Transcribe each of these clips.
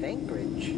in Anchorage.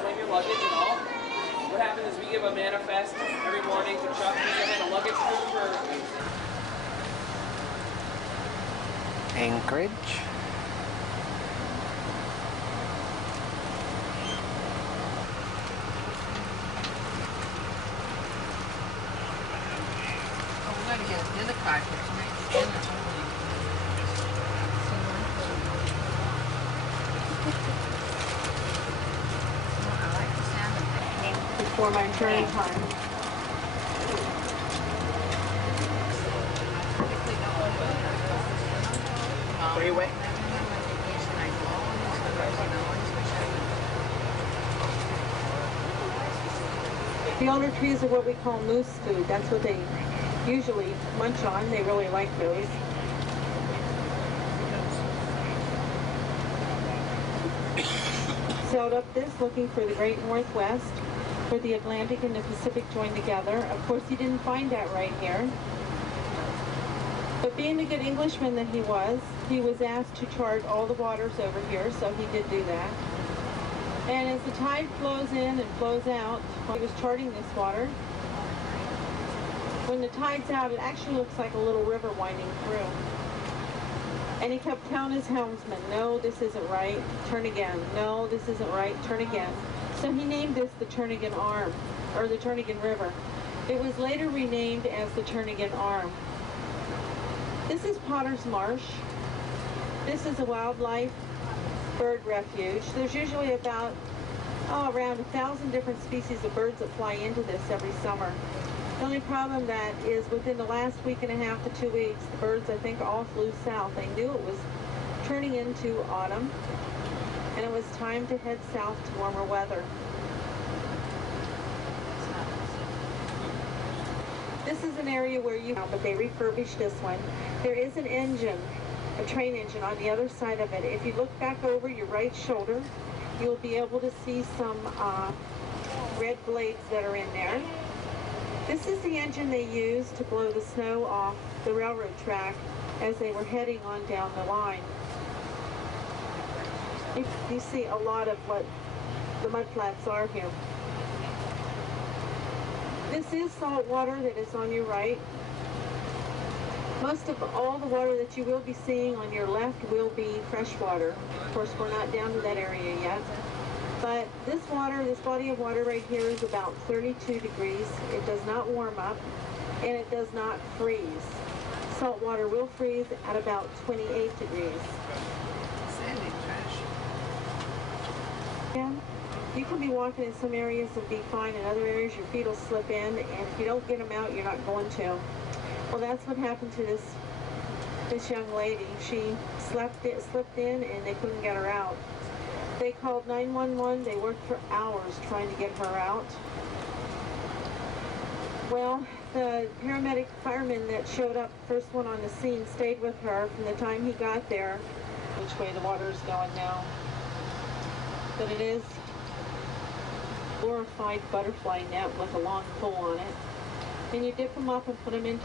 Claim your luggage and all. What happens is we give a manifest every morning to Chuck. He's a luggage crew for Anchorage. Oh, we're going to get another card for tonight. For my turn time. Where you went? The older trees are what we call moose food. That's what they usually munch on. They really like those. Sailed up this looking for the Great Northwest, where the Atlantic and the Pacific join together. Of course, he didn't find that right here. But being the good Englishman that he was asked to chart all the waters over here, so he did do that. And as the tide flows in and flows out, while he was charting this water, when the tide's out, it actually looks like a little river winding through. And he kept telling his helmsman, no, this isn't right, turn again. No, this isn't right, turn again. So he named this the Turnagain Arm, or the Turnagain River. It was later renamed as the Turnagain Arm. This is Potter's Marsh. This is a wildlife bird refuge. There's usually about, around 1,000 different species of birds that fly into this every summer. The only problem that is within the last week and a half to 2 weeks, the birds, I think, all flew south. They knew it was turning into autumn, and it was time to head south to warmer weather. This is an area where but they refurbished this one. There is an engine, a train engine on the other side of it. If you look back over your right shoulder, you'll be able to see some red blades that are in there. This is the engine they used to blow the snow off the railroad track as they were heading on down the line. You see a lot of what the mudflats are here. This is salt water that is on your right. Most of all the water that you will be seeing on your left will be fresh water. Of course, we're not down to that area yet. But this water, this body of water right here is about 32 degrees. It does not warm up, and it does not freeze. Salt water will freeze at about 28 degrees. Sandy trash. And you can be walking in some areas and be fine. In other areas, your feet will slip in, and if you don't get them out, you're not going to. Well, that's what happened to this young lady. She slipped in, and they couldn't get her out. They called 911. They worked for hours trying to get her out. Well, the paramedic fireman that showed up, first one on the scene, stayed with her from the time he got there. Which way the water is going now. But it is glorified butterfly net with a long pole on it. And you dip them up and put them in.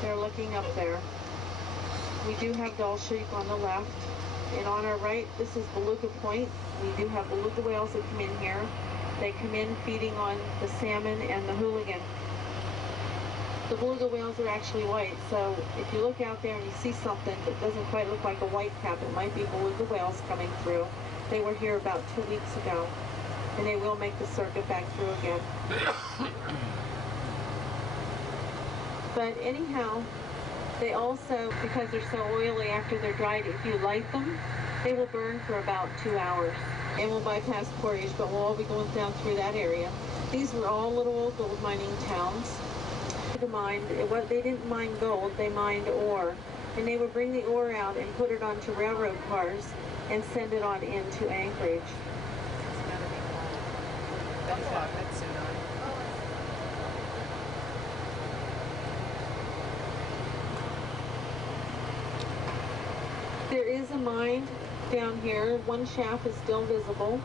They're looking up there. We do have doll sheep on the left. And on our right, this is beluga point. We do have beluga whales that come in here. They come in feeding on the salmon and the hooligan. The beluga whales are actually white, so if you look out there and you see something that doesn't quite look like a white cap, it might be beluga whales coming through. They were here about 2 weeks ago, and they will make the circuit back through again. But anyhow, they also, because they're so oily after they're dried, if you light them, they will burn for about 2 hours. And we'll bypass Portage, but we'll all be going down through that area. These were all little old gold mining towns. They didn't mine gold, they mined ore. And they would bring the ore out and put it onto railroad cars and send it on into Anchorage. That's soon on. There is a mine down here. One shaft is still visible.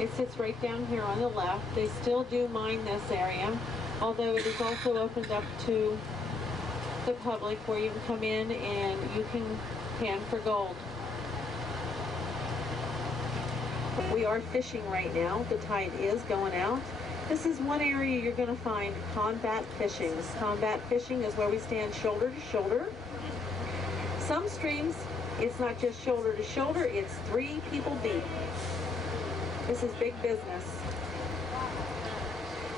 It sits right down here on the left. They still do mine this area, although it is also opened up to the public where you can come in and you can pan for gold. We are fishing right now. The tide is going out. This is one area you're going to find combat fishing. Combat fishing is where we stand shoulder to shoulder. Some streams, it's not just shoulder to shoulder, it's 3 people deep. This is big business.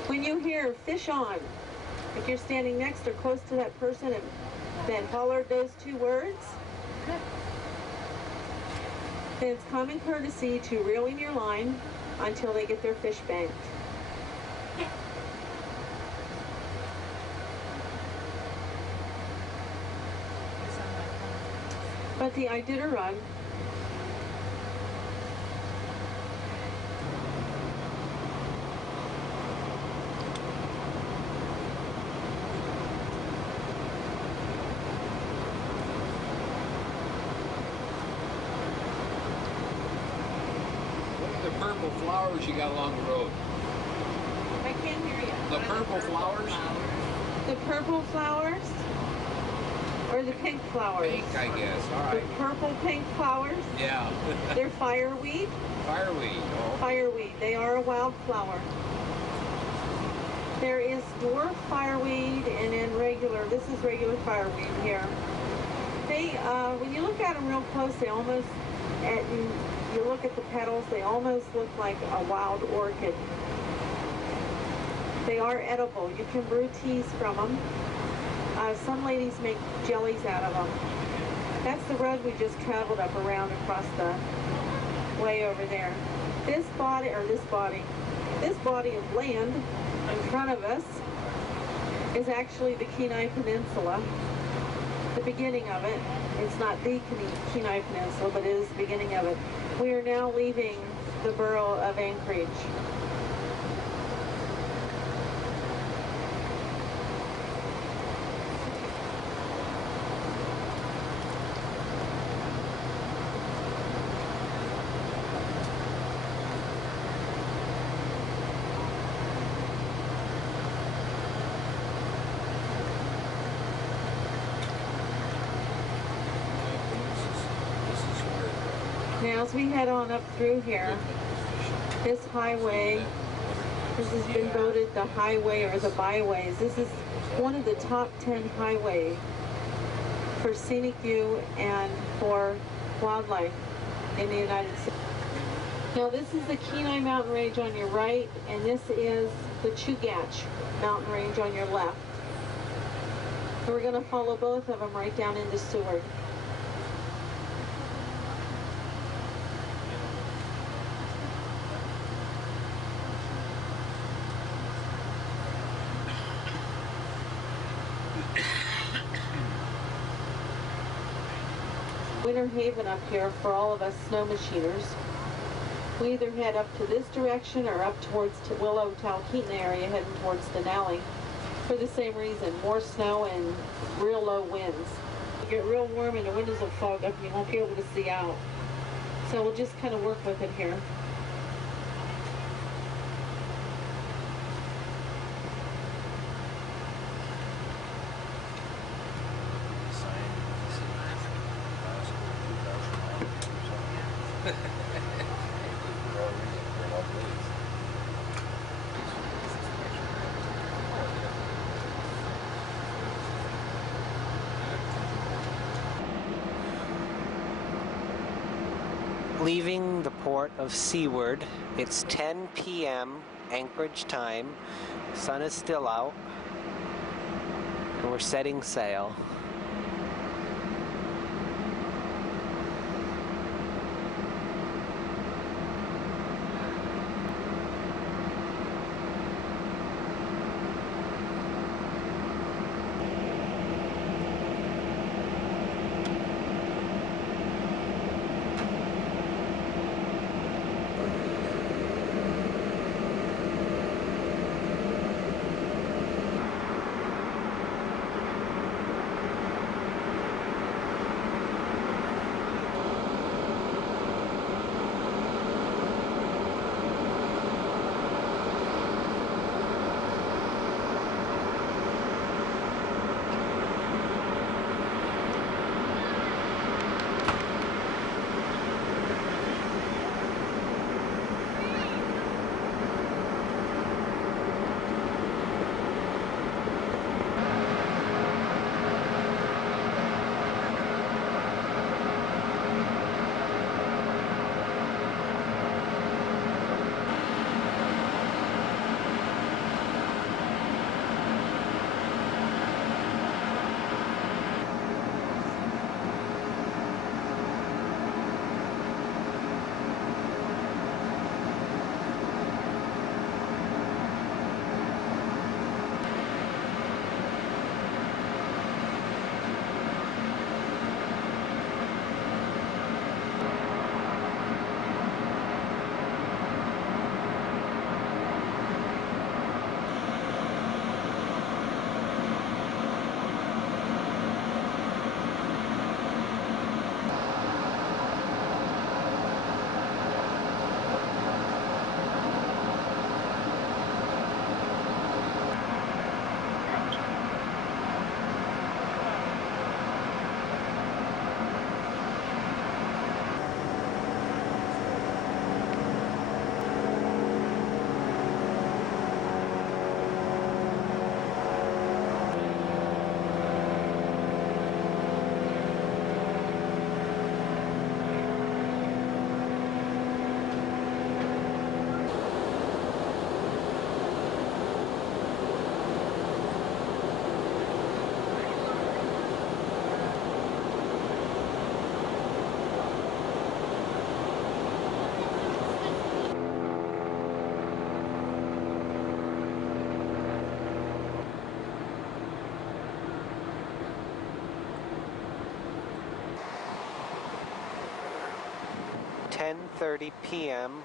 When you hear fish on, if you're standing next or close to that person and then hollered those 2 words, then it's common courtesy to reel in your line until they get their fish banked. But the Iditarod, The purple flowers you got along the road. I can't hear you. The purple flowers? The purple flowers or the pink flowers? Pink, I guess. All The right. purple pink flowers, Yeah. they're fireweed. Fireweed. Oh. Fireweed, they are a wildflower. There is dwarf fireweed and then regular, this is regular fireweed here. They, when you look at them real close, they almost, you look at the petals, they almost look like a wild orchid. They are edible. You can brew teas from them. Some ladies make jellies out of them. That's the road we just traveled up around across the way over there. This body of land in front of us is actually the Kenai Peninsula. The beginning of it. It's not the Kenai Peninsula, but it is the beginning of it. We are now leaving the borough of Anchorage. Now as we head on up through here, this highway, this has been voted the highway or the byways. This is one of the top 10 highways for scenic view and for wildlife in the United States. Now this is the Kenai Mountain Range on your right, and this is the Chugach Mountain Range on your left. And we're going to follow both of them right down into Seward. Winter haven up here for all of us snow machiners. We either head up to this direction or up towards Willow, Talkeetna area, heading towards Denali for the same reason, more snow and real low winds. It'll get real warm and the windows will fog up and you won't be able to see out. So we'll just kind of work with it here. Leaving the port of Seward, it's 10 p.m. Anchorage time. Sun is still out, and we're setting sail. .30 p.m.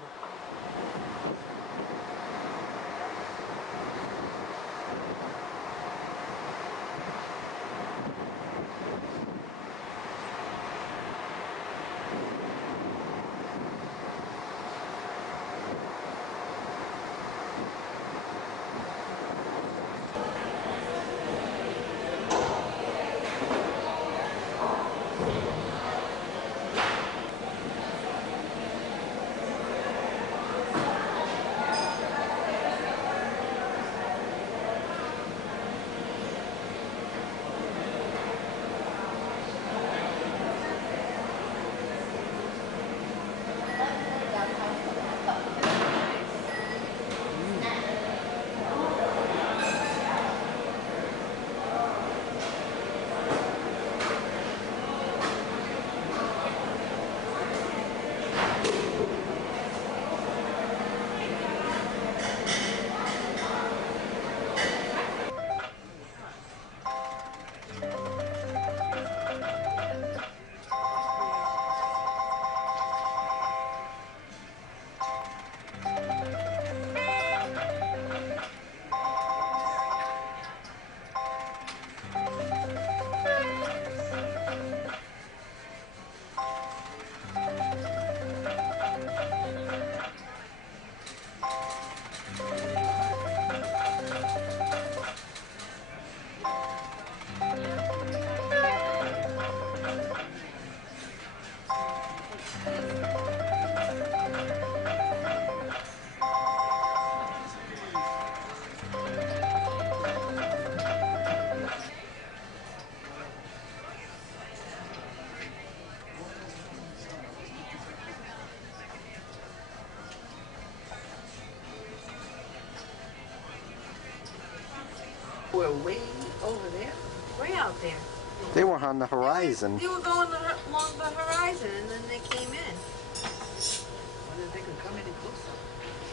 were way over there. Way out there. They were on the horizon. They were going along the horizon, and then they came in. Wonder if they could come any closer.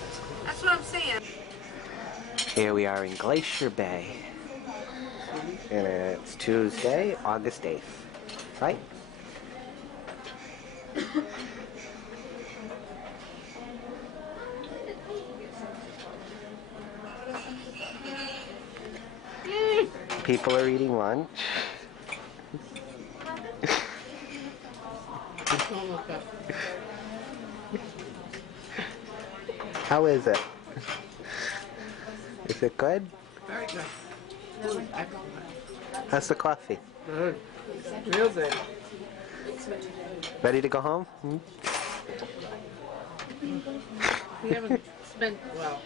That's close. That's what I'm saying. Here we are in Glacier Bay. And it's Tuesday, August 8th. Right? People are eating lunch. Don't look up. How is it? Is it good? Very good. Good. Excellent. How's the coffee? Good. Real good. Ready to go home? Hmm? We haven't spent, well,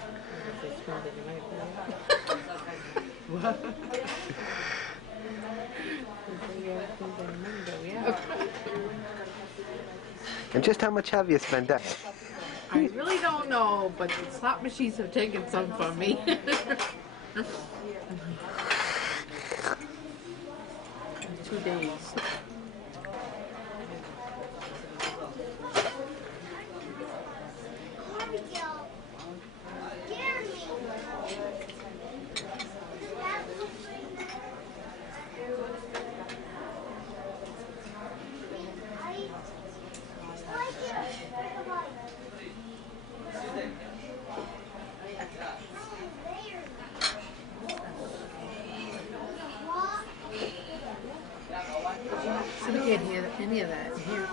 I don't know if they spent any money. What? We haven't spent any money, but we have. And just how much have you spent up? I really don't know, but the slot machines have taken some from me. 2 days. So we can't hear any of that here.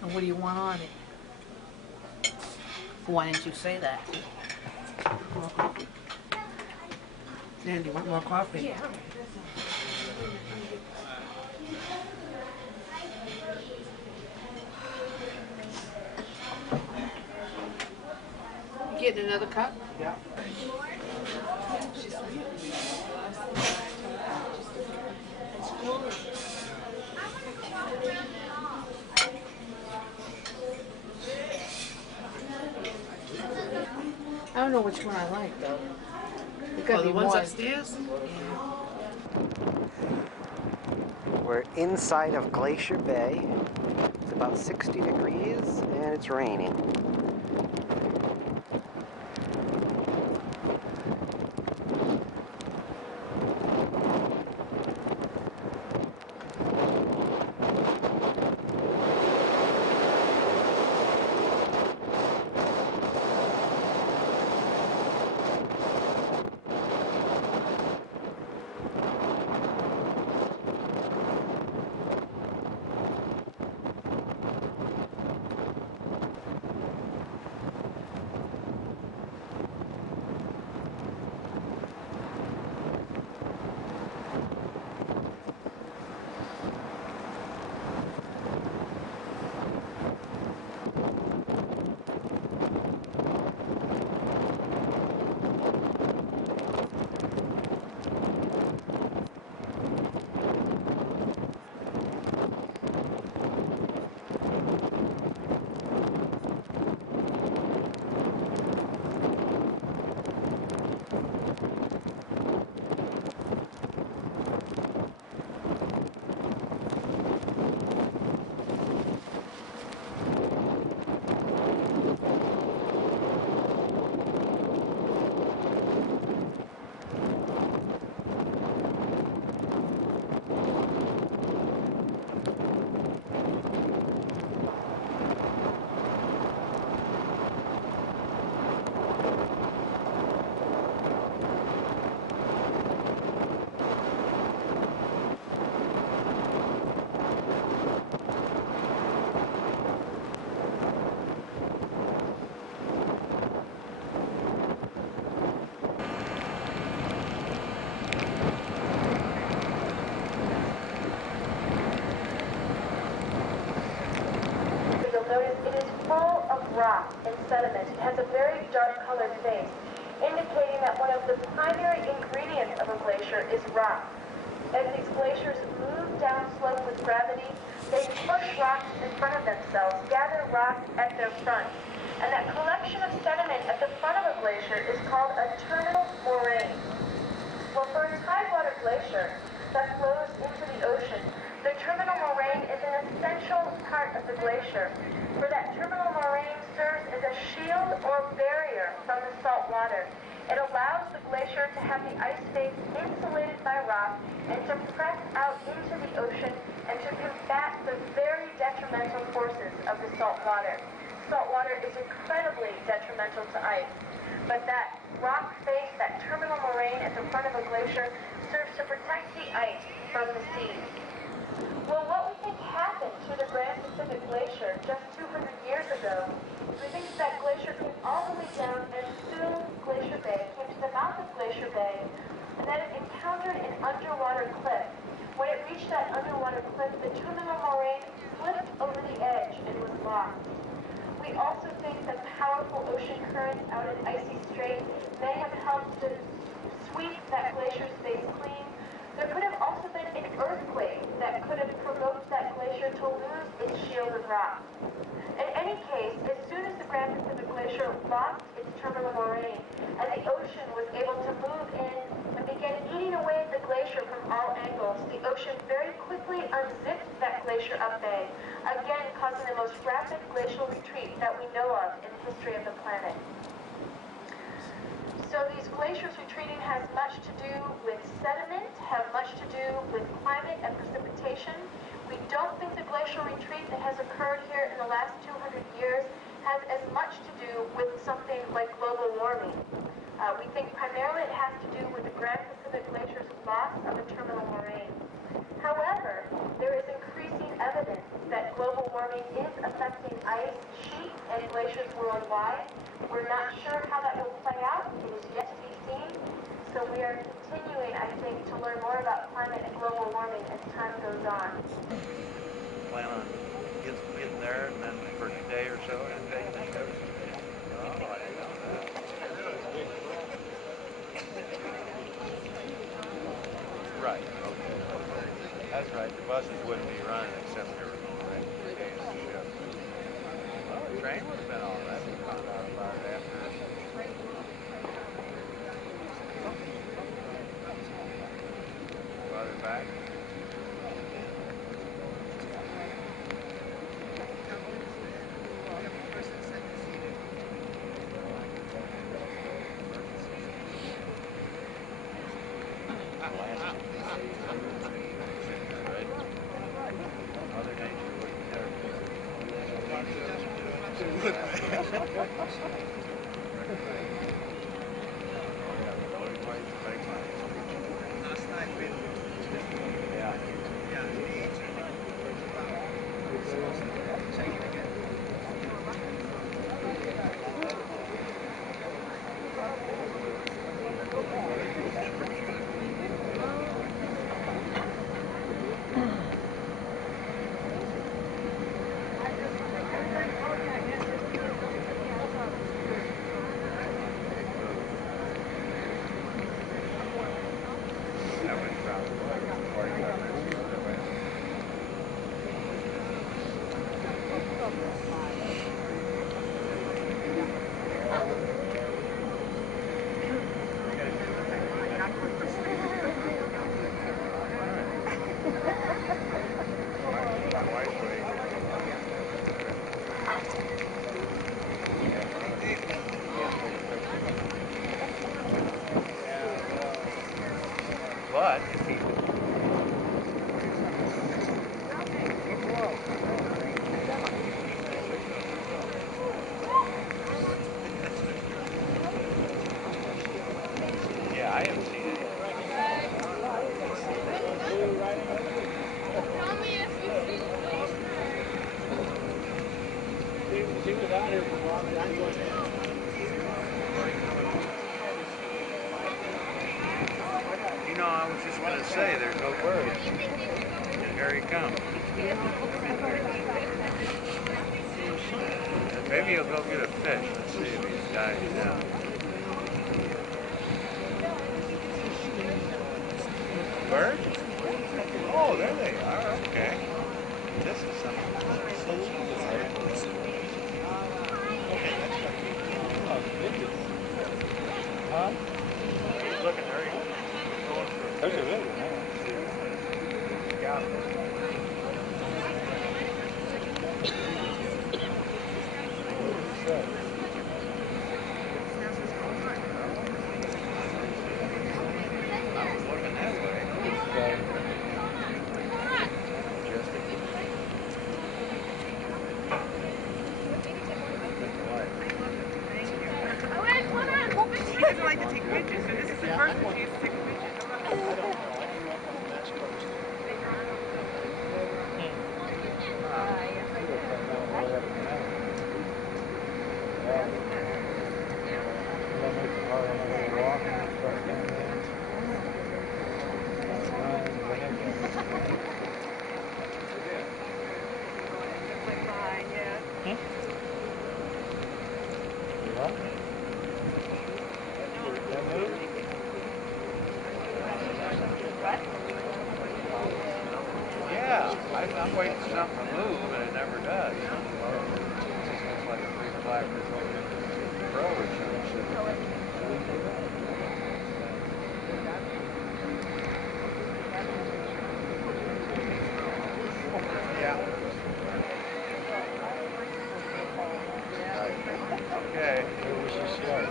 And what do you want on it? Why didn't you say that? More coffee. Dan, do you want more coffee? Yeah. Getting another cup? Yeah. I don't know which one I like though. There could be ones upstairs? We're inside of Glacier Bay. It's about 60 degrees and it's raining. rock and sediment. It has a very dark colored face, indicating that one of the primary ingredients of a glacier is rock. As these glaciers move down slope with gravity, They push rocks in front of themselves, gather rocks at their front. And that collection of sediment at the front of a glacier is called a terminal moraine. Well, for a tidewater glacier that flows into the ocean, the terminal moraine is an essential part of the glacier, for that terminal moraine serves as a shield or barrier from the salt water. It allows the glacier to have the ice face insulated by rock and to press out into the ocean and to combat the very detrimental forces of the salt water. Salt water is incredibly detrimental to ice, but that rock face, that terminal moraine at the front of a glacier, serves to protect the ice from the sea. Well, what we think happened to the Grand Pacific Glacier just 200 years ago, we think that glacier came all the way down and filled Glacier Bay, came to the mouth of Glacier Bay, and then it encountered an underwater cliff. When it reached that underwater cliff, the terminal moraine flipped over the edge and was lost. We also think that powerful ocean currents out in Icy Strait may have helped to sweep that glacier's face clean. There could have also been an earthquake that could have provoked that glacier to lose its shield of rock. In any case, as soon as the Grand Pacific Glacier lost its terminal moraine and the ocean was able to move in and begin eating away at the glacier from all angles, the ocean very quickly unzipped that glacier up bay, again causing the most rapid glacial retreat that we know of in the history of the planet. So these glaciers retreating has much to do with sediment, have much to do with climate and precipitation. We don't think the glacial retreat that has occurred here in the last 200 years has as much to do with something like global warming. We think primarily it has to do with the Grand Pacific Glacier's loss of a terminal moraine. However, there is increasing evidence that global warming is affecting ice sheets and glaciers worldwide. We're not sure how that will play out. It is yet to be seen. So we are continuing, I think, to learn more about climate and global warming as time goes on. Plan on getting there and then for a day or so and taking the trip. Oh, I didn't know that. Right, okay. That's right. The buses wouldn't be running except they were going to the ship. Well, the train would have been all right. We found out about it after. While they're back. Mother Nature wouldn't care. But if he yeah, I haven't seen it. She was out here for a while, but I'm going down. You know, I was just going to say, there's no birds. And here he comes. Maybe he'll go get a fish. Let's see if he's diving down. Birds? Oh, there they are. Okay. This Look at this. Scout. I was looking that way. She doesn't like to take pictures, so this is the first one she used to take pictures. Yeah, I'm waiting for something to move, and it never does. It just looks like a big black crow or something. Yeah. Okay. Where was she slow?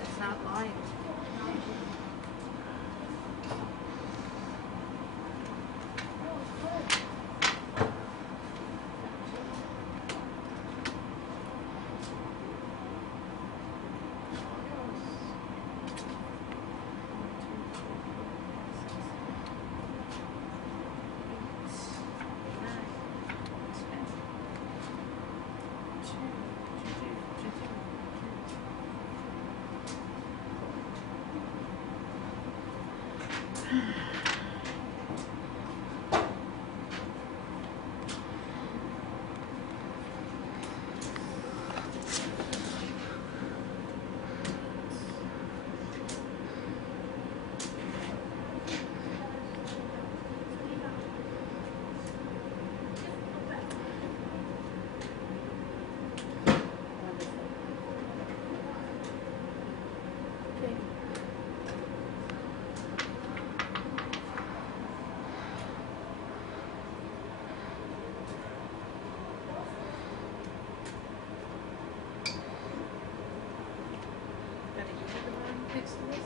It's not lying. Next to this.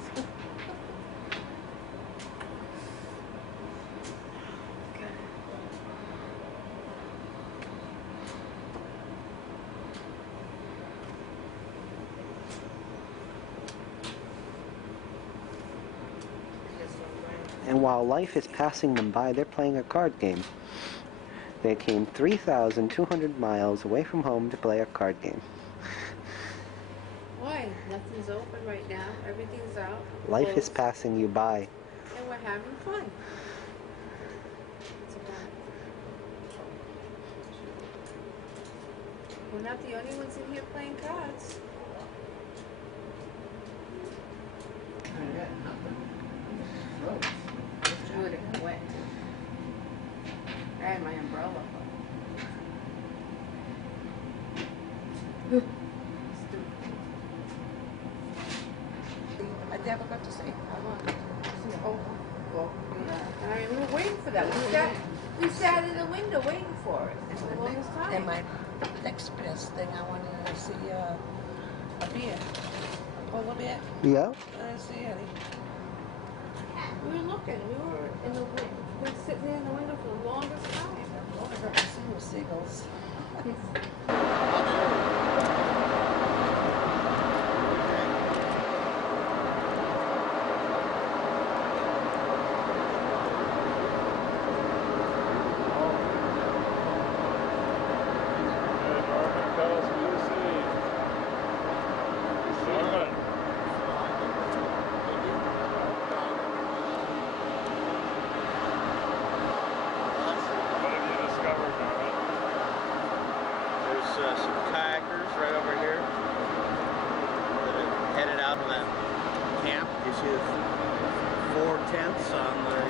And while life is passing them by, they're playing a card game. They came 3,200 miles away from home to play a card game. Why? Nothing's open right now. Everything's out. Life is closed, passing you by. and we're having fun. It's about- We're not the only ones in here playing cards. It's good and wet. I had my umbrella. I never got to see. I want to see the whole. Well, yeah. I mean, we were waiting for that. We sat in the window waiting for it for the longest time. And my next best thing, I wanted to see a beer, a polar bear. Yeah? I didn't see any. We were looking. We were in the window. We were sitting there in the window for the longest time. All I got to see was seagulls. Some kayakers right over here that are headed out to that camp. You see the 4 tents on the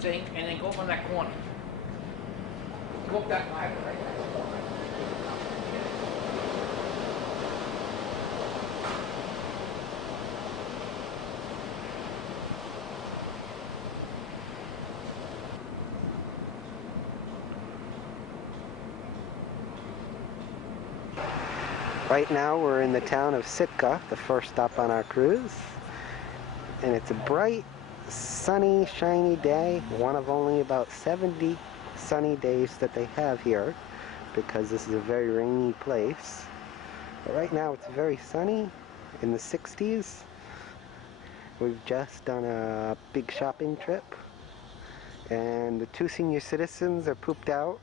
thing, and then go up on that corner. Go up that ladder right there. Right now we're in the town of Sitka, the first stop on our cruise. And it's a bright, sunny, shiny day. One of only about 70 sunny days that they have here, because this is a very rainy place. But right now it's very sunny, in the 60s. We've just done a big shopping trip. And the 2 senior citizens are pooped out.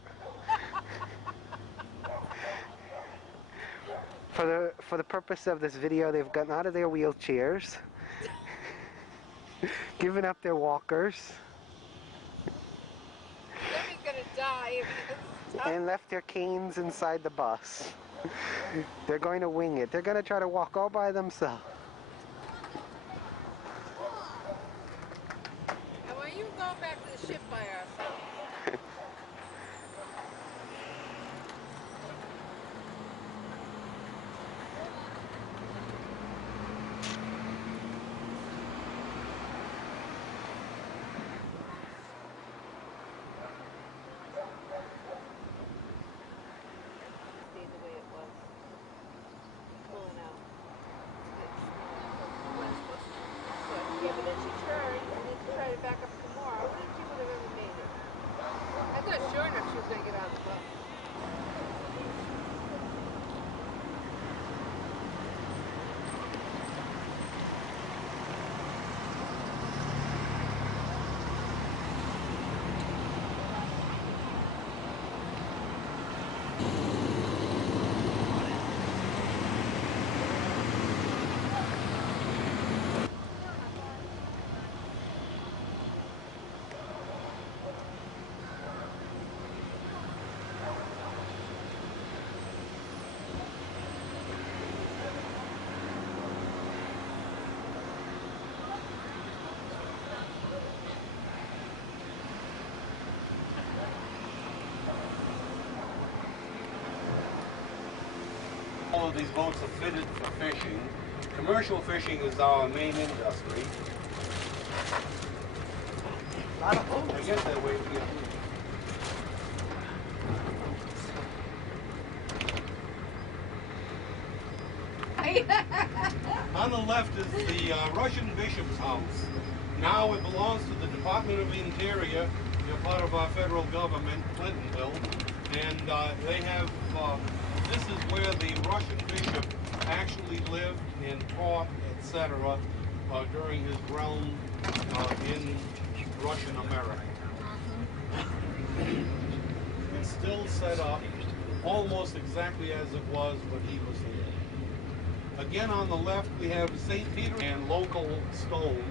For the purpose of this video, they've gotten out of their wheelchairs, given up their walkers, Debbie's gonna die if he doesn't and left their canes inside the bus. They're going to wing it. They're going to try to walk all by themselves. And when you go back to the ship by ourselves. All of these boats are fitted for fishing. Commercial fishing is our main industry. I guess that way we get On the left is the Russian bishop's house. Now it belongs to the Department of Interior. They're part of our federal government, Clintonville, and they have. This is where the Russian bishop actually lived and taught, etc., during his realm in Russian America. It's still set up almost exactly as it was when he was here. Again, on the left, we have St. Peter and local stone.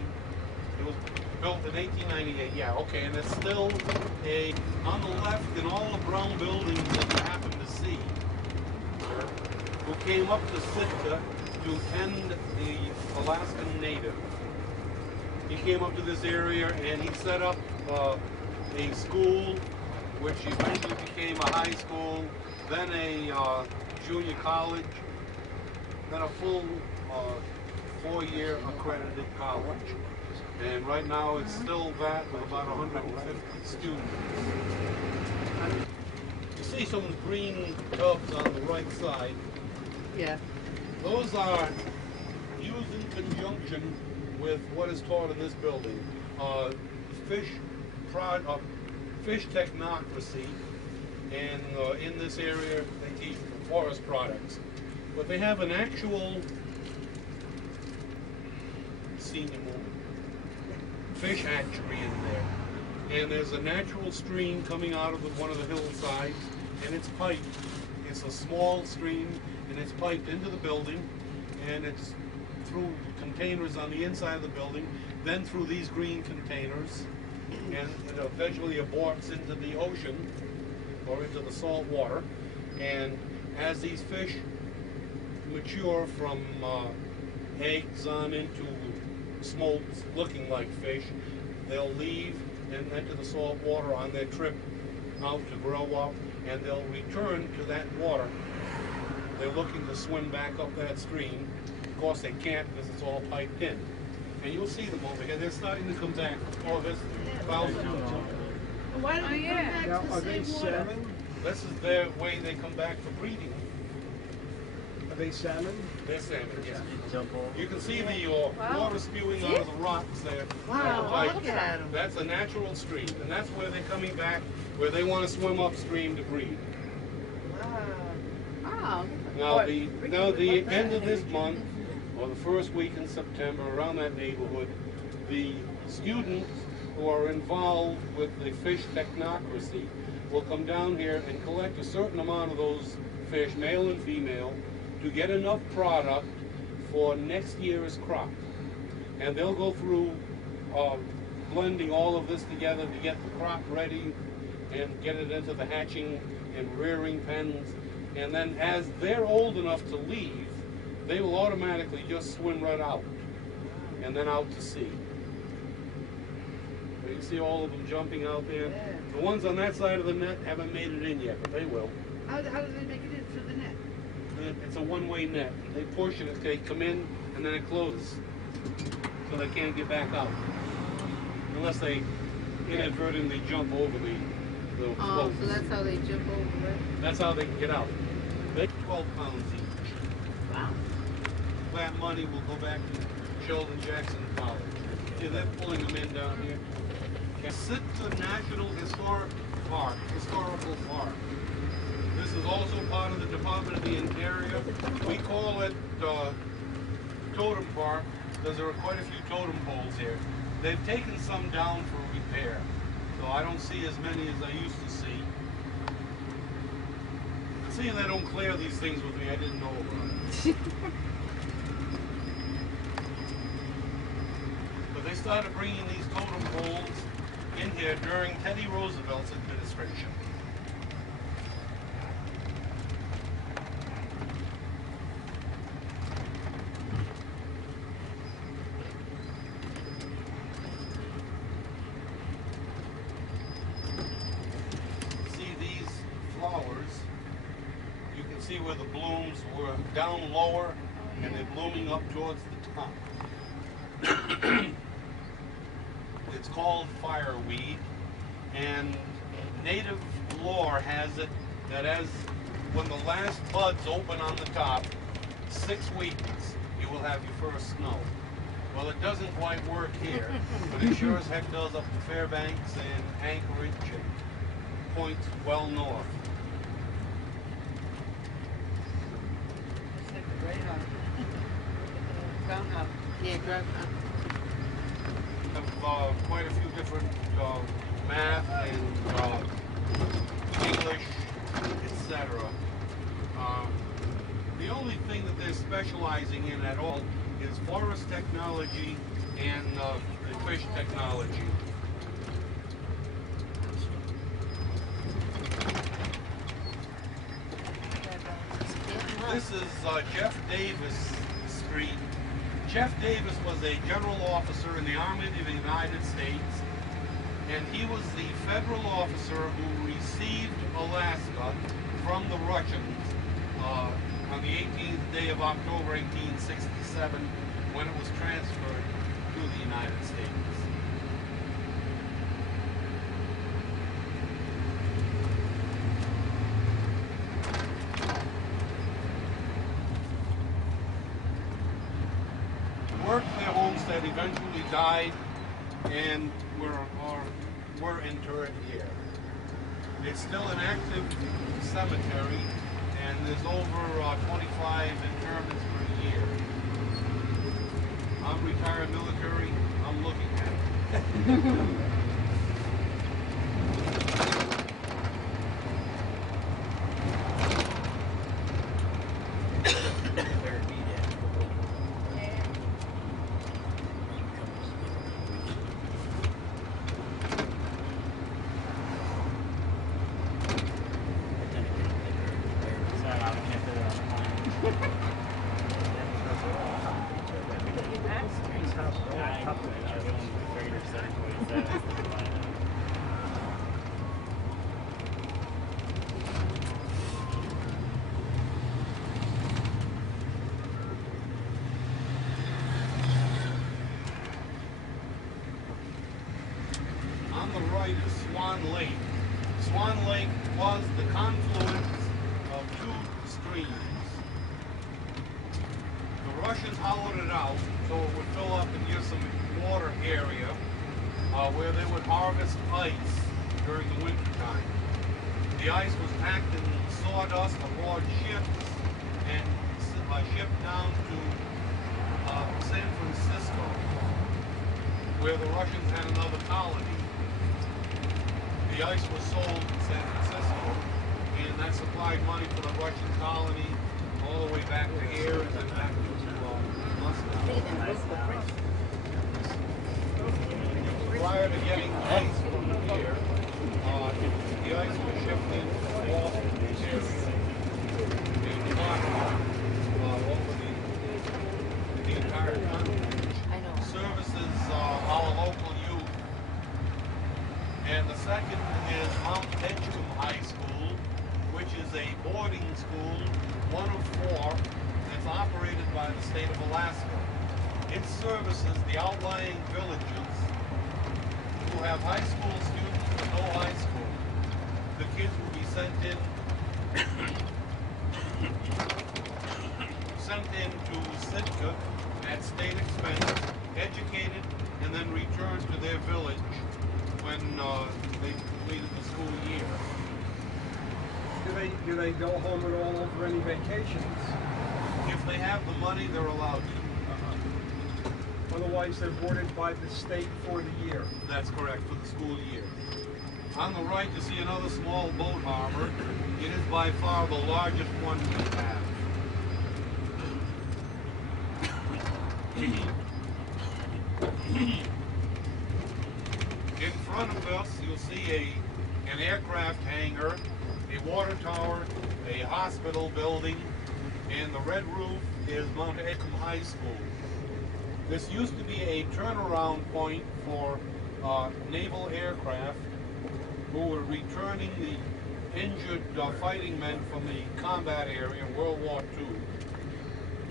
It was built in 1898. Yeah, okay, and it's still on the left in all the brown buildings that you happen to see, who came up to Sitka to tend the Alaskan native. He came up to this area and he set up a school, which eventually became a high school, then a junior college, then a full 4-year accredited college. And right now it's still that with about 150 students. You see some green tubs on the right side. Yeah. Those are used in conjunction with what is taught in this building. Fish technocracy, and in this area they teach forest products. But they have an actual fish hatchery in there. And there's a natural stream coming out of one of the hillsides, and it's piped. It's a small stream, and it's piped into the building, and it's through containers on the inside of the building, then through these green containers, and it eventually aborts into the ocean or into the salt water. And as these fish mature from eggs on into smolts looking like fish, they'll leave and enter the salt water on their trip out to grow up, and they'll return to that water. They're looking to swim back up that stream. Of course they can't because it's all piped in. And you'll see them over here. They're starting to come back. Oh, there's thousands of them. Why don't we come back Now, to are the they same water? salmon? This is their way they come back for breeding. Are they salmon? They're salmon, yes. Jump over. You can see the Wow. water spewing out of the rocks there. Wow, on the pipe. look at 'em. That's a natural stream, and that's where they're coming back, where they want to swim upstream to breed. Wow. Now the end of this month, or the first week in September, around that neighborhood, the students who are involved with the fish technocracy will come down here and collect a certain amount of those fish, male and female, to get enough product for next year's crop. And they'll go through blending all of this together to get the crop ready and get it into the hatching and rearing pens. And then as they're old enough to leave, they will automatically just swim right out and then out to sea. So you see all of them jumping out there. The ones on that side of the net haven't made it in yet, but they will. How do they make it in through the net? It's a one-way net. They push it, they come in, and then it closes. So they can't get back out. Unless they inadvertently jump over the Oh, float. so that's how they jump over it? That's how they can get out. They 12 pounds each. Wow. That money will go back to Sheldon Jackson College. See, they're pulling them in down here. Sitka National Historical Park. This is also part of the Department of the Interior. We call it Totem Park because there are quite a few totem poles here. They've taken some down for repair, so I don't see as many as I used to see. Seeing they don't clear these things with me, I didn't know about it. But they started bringing these totem poles in here during Teddy Roosevelt's administration. See these flowers? You can see where the blooms were down lower and they're blooming up towards the top. It's called fireweed, and native lore has it that as when the last buds open on the top, 6 weeks, you will have your first snow. Well, it doesn't quite work here, but it sure as heck does up to Fairbanks and Anchorage and points well north. It's like the radar. Groundhog. Yeah, groundhog. Have quite a few different math and English, etc. The only thing that they're specializing in at all is forest technology and the fish technology. This is Jeff Davis Street. Jeff Davis was a general officer in the Army of the United States, and he was the federal officer who received Alaska from the Russians on the 18th day of October 1867 when it was transferred to the United States. Worked their homestead, eventually died, and were interred here. It's still an active cemetery, and there's over 25 interments per year. I'm retired military, I'm looking at it. right is Swan Lake. Swan Lake was the confluence of two streams. The Russians hollowed it out so it would fill up and give some water area where they would harvest ice during the winter time. The ice was packed in sawdust aboard ships and shipped down to San Francisco, where the Russians had another colony. The ice was sold in San Francisco, and that supplied money for the Russian colony all the way back to here and then back to Moscow. Prior to getting ice from here, the ice was shipped in from Boston area and brought over the entire country. Services our local youth. And the second is Mount Edgecombe High School, which is a boarding school, one of 4, that's operated by the state of Alaska. It services the outlying villages who have high school students but no high school. The kids will be sent in to Sitka at state expense, educated, and then returned to their village when they completed the school year. Do they go home at all over any vacations? If they have the money, they're allowed to. Otherwise, they're boarded by the state for the year. That's correct, for the school year. On the right, you see another small boat harbor. It is by far the largest one we have. In front of us, you'll see an aircraft hangar, a water tower, a hospital building, and the red roof is Mount Edgecombe High School. This used to be a turnaround point for naval aircraft who were returning the injured fighting men from the combat area in World War II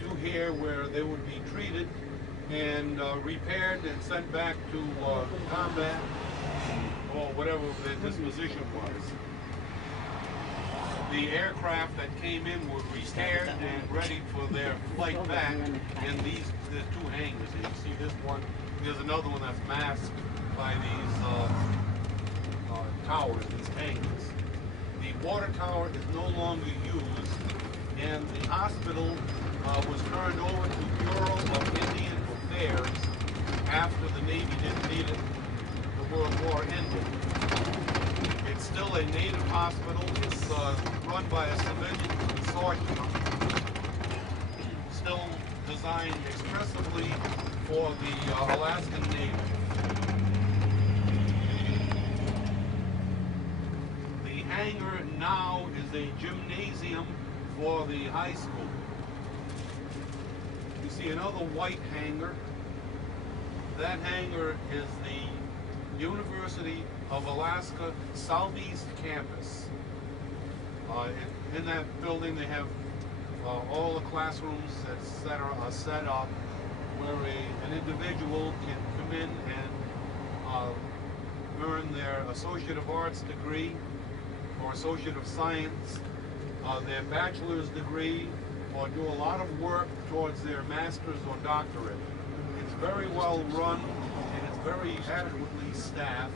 to here, where they would be treated and repaired and sent back to combat or whatever their disposition was. The aircraft that came in were repaired and ready for their flight back in there's 2 hangars here. You see this one, there's another one that's masked by these towers, these hangars. The water tower is no longer used, and the hospital was turned over to Bureau of Indian Affairs after the Navy didn't need it. The World War ended. It's still a native hospital. It's run by a civilian consortium, still designed expressively for the Alaskan Navy. The hangar now is a gymnasium for the high school. You see another white hangar. That hangar is the University of Alaska Southeast Campus. In that building they have all the classrooms, etc. are set up where an individual can come in and earn their Associate of Arts degree or Associate of Science, their bachelor's degree, or do a lot of work towards their master's or doctorate. It's very well run and it's very adequately staffed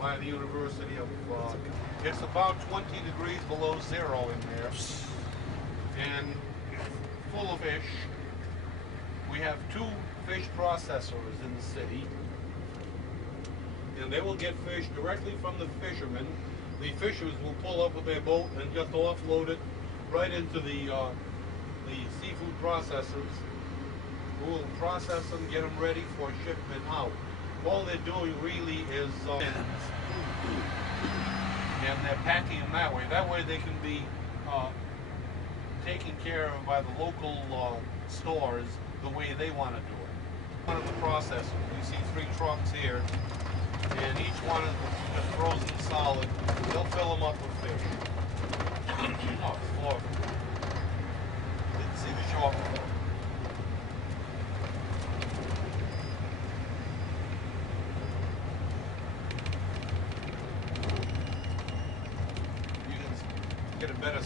by the University of, it's about 20 degrees below zero in there, and full of fish. We have 2 fish processors in the city, and they will get fish directly from the fishermen. The fishers will pull up with their boat and just offload it right into the seafood processors, who will process them, get them ready for shipment out. All they're doing really is and they're packing them that way. That way they can be taken care of by the local stores the way they want to do it. One of the processors, you see 3 trucks here, and each one is just frozen solid. They'll fill them up with fish. Oh, it's Florida. Didn't see the shore.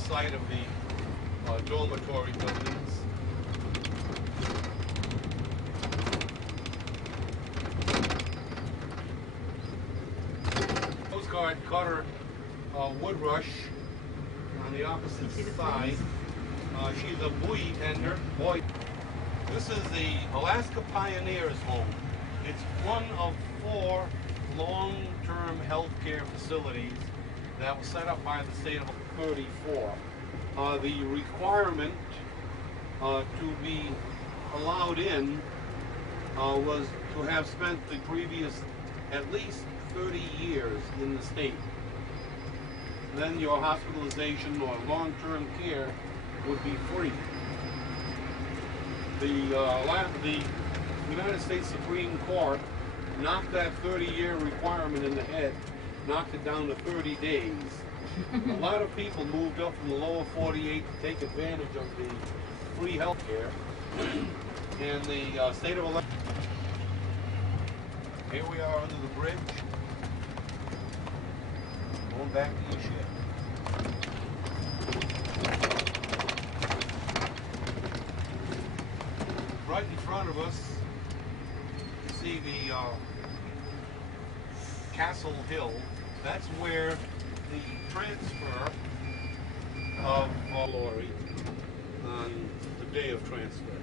side of the dormitory buildings. Coast Guard cutter Woodrush on the opposite side. She's a buoy tender. Boy, this is the Alaska Pioneers Home. It's one of 4 long-term health care facilities that was set up by the state of 34. The requirement to be allowed in was to have spent the previous at least 30 years in the state. Then your hospitalization or long-term care would be free. The United States Supreme Court knocked that 30-year requirement in the head, knocked it down to 30 days. A lot of people moved up from the lower 48 to take advantage of the free health care. And the state of Alaska. Here we are under the bridge. Going back to your ship. Right in front of us, you see the Castle Hill. That's where the transfer of Lori on the day of transfer.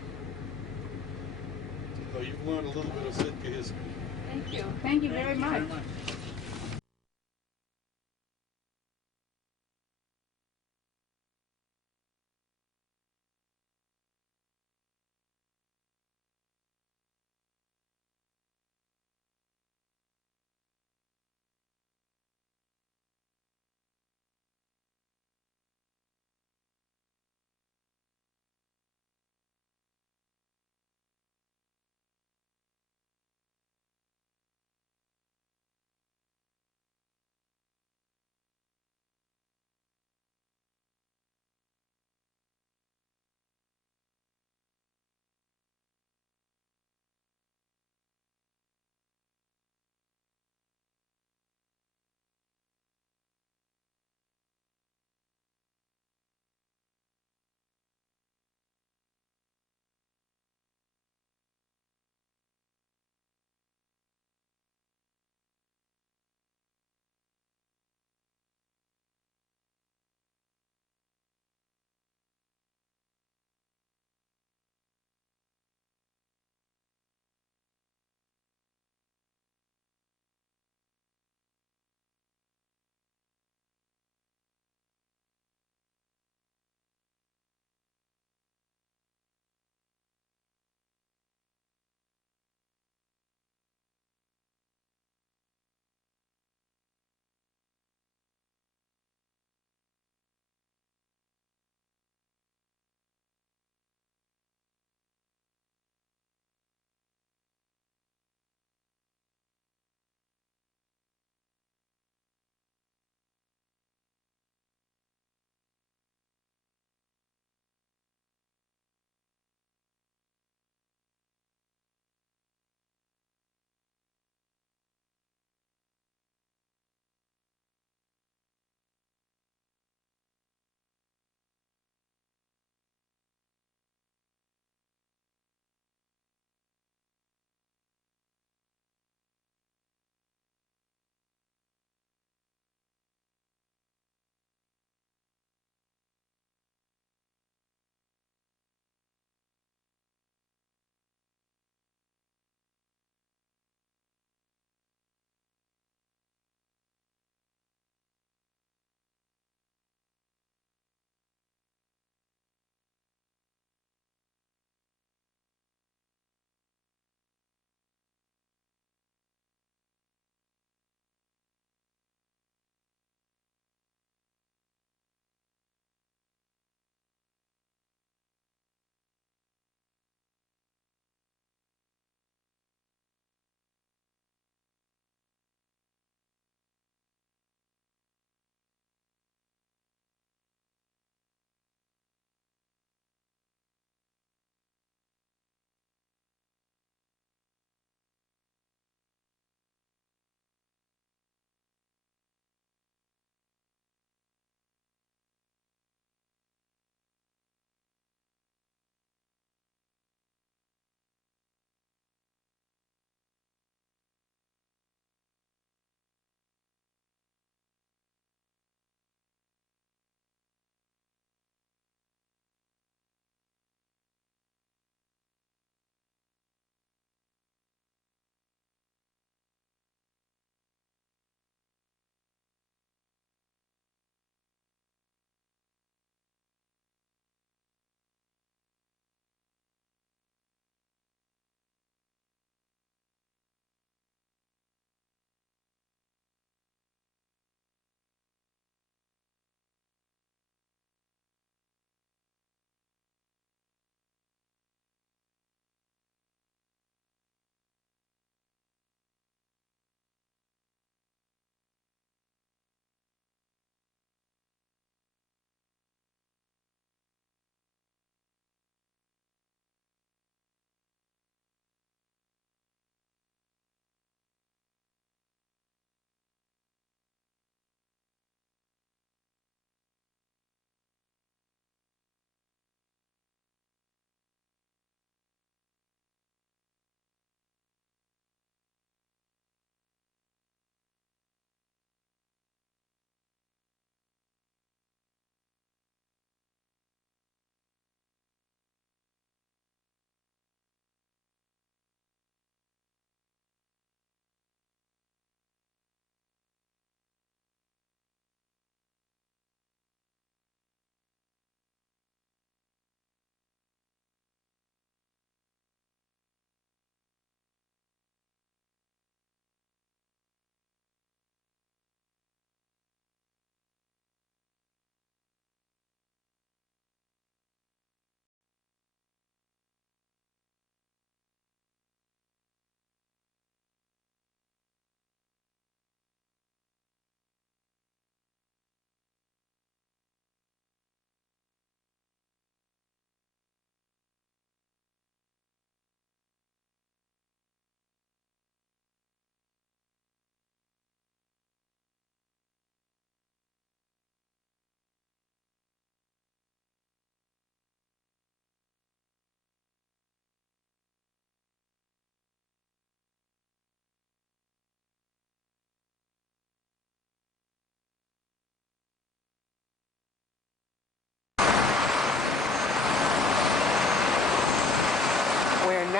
So you've learned a little bit of Sitka history. Thank you. Thank you very much.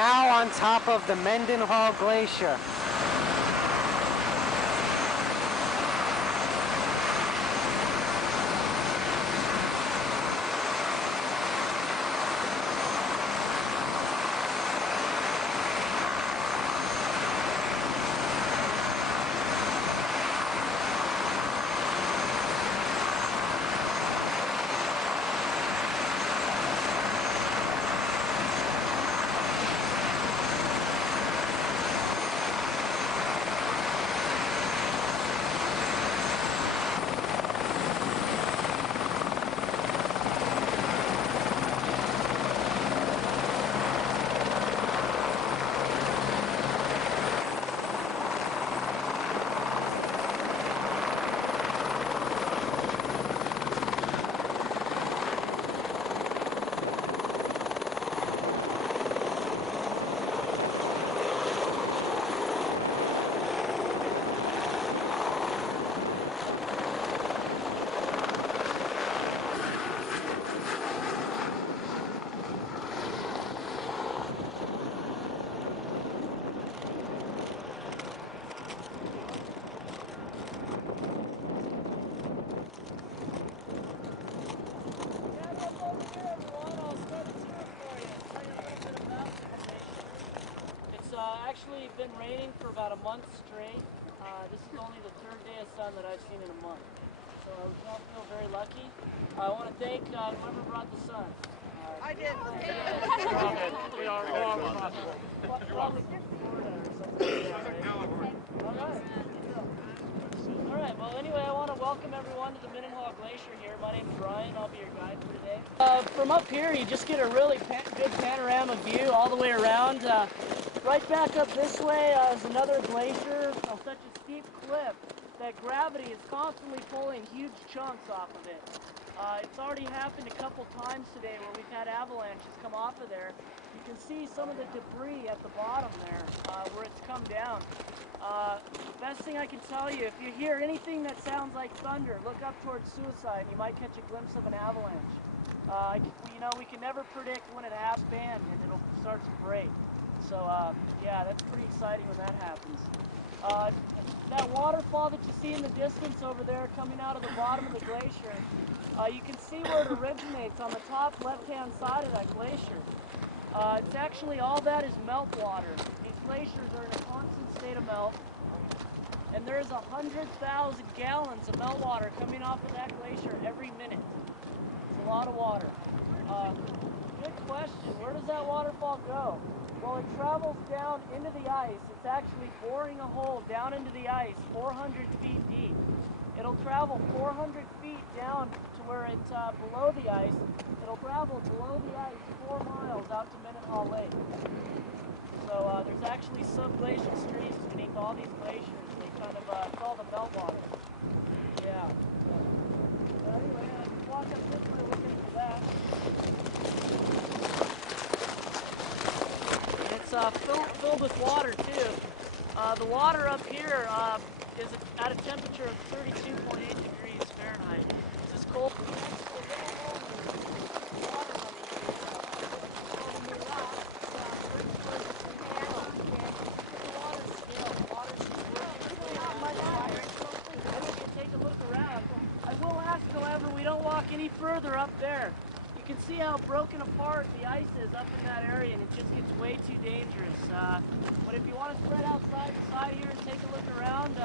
now on top of the Mendenhall Glacier. Actually been raining for about a month straight. This is only the third day of sun that I've seen in a month. So I don't feel very lucky. I want to thank whoever brought the sun. I did. Alright, well anyway, I want to welcome everyone to the Mendenhall Glacier here. My name is Ryan, I'll be your guide for today. From up here you just get a really good panorama view all the way around. Right back up this way is another glacier of such a steep cliff that gravity is constantly pulling huge chunks off of it. It's already happened a couple times today where we've had avalanches come off of there. You can see some of the debris at the bottom there where it's come down. Best thing I can tell you, if you hear anything that sounds like thunder, look up towards Suicide and you might catch a glimpse of an avalanche. You know, we can never predict when it has banned and it'll start to break. So yeah, that's pretty exciting when that happens. That waterfall that you see in the distance over there coming out of the bottom of the glacier, you can see where it originates on the top left-hand side of that glacier. It's actually, all that is meltwater. These glaciers are in a constant state of melt, and there's 100,000 gallons of meltwater coming off of that glacier every minute. It's a lot of water. Good question. Where does that waterfall go? Well, it travels down into the ice. It's actually boring a hole down into the ice 400 feet deep. It'll travel 400 feet down to where it's below the ice. It'll travel below the ice 4 miles out to Mendenhall Lake. So there's actually subglacial streams beneath all these glaciers. They kind of, it's all the meltwater. Yeah. But anyway, just walk up this way looking for that. It's filled with water too. The water up here is at a temperature of 32.8 degrees Fahrenheit. It's as cold. Take a look around. I will ask, however, we don't walk any further up there. You can see how broken apart the ice is up in that area, and it just gets way too dangerous. But if you want to spread outside the side here and take a look around,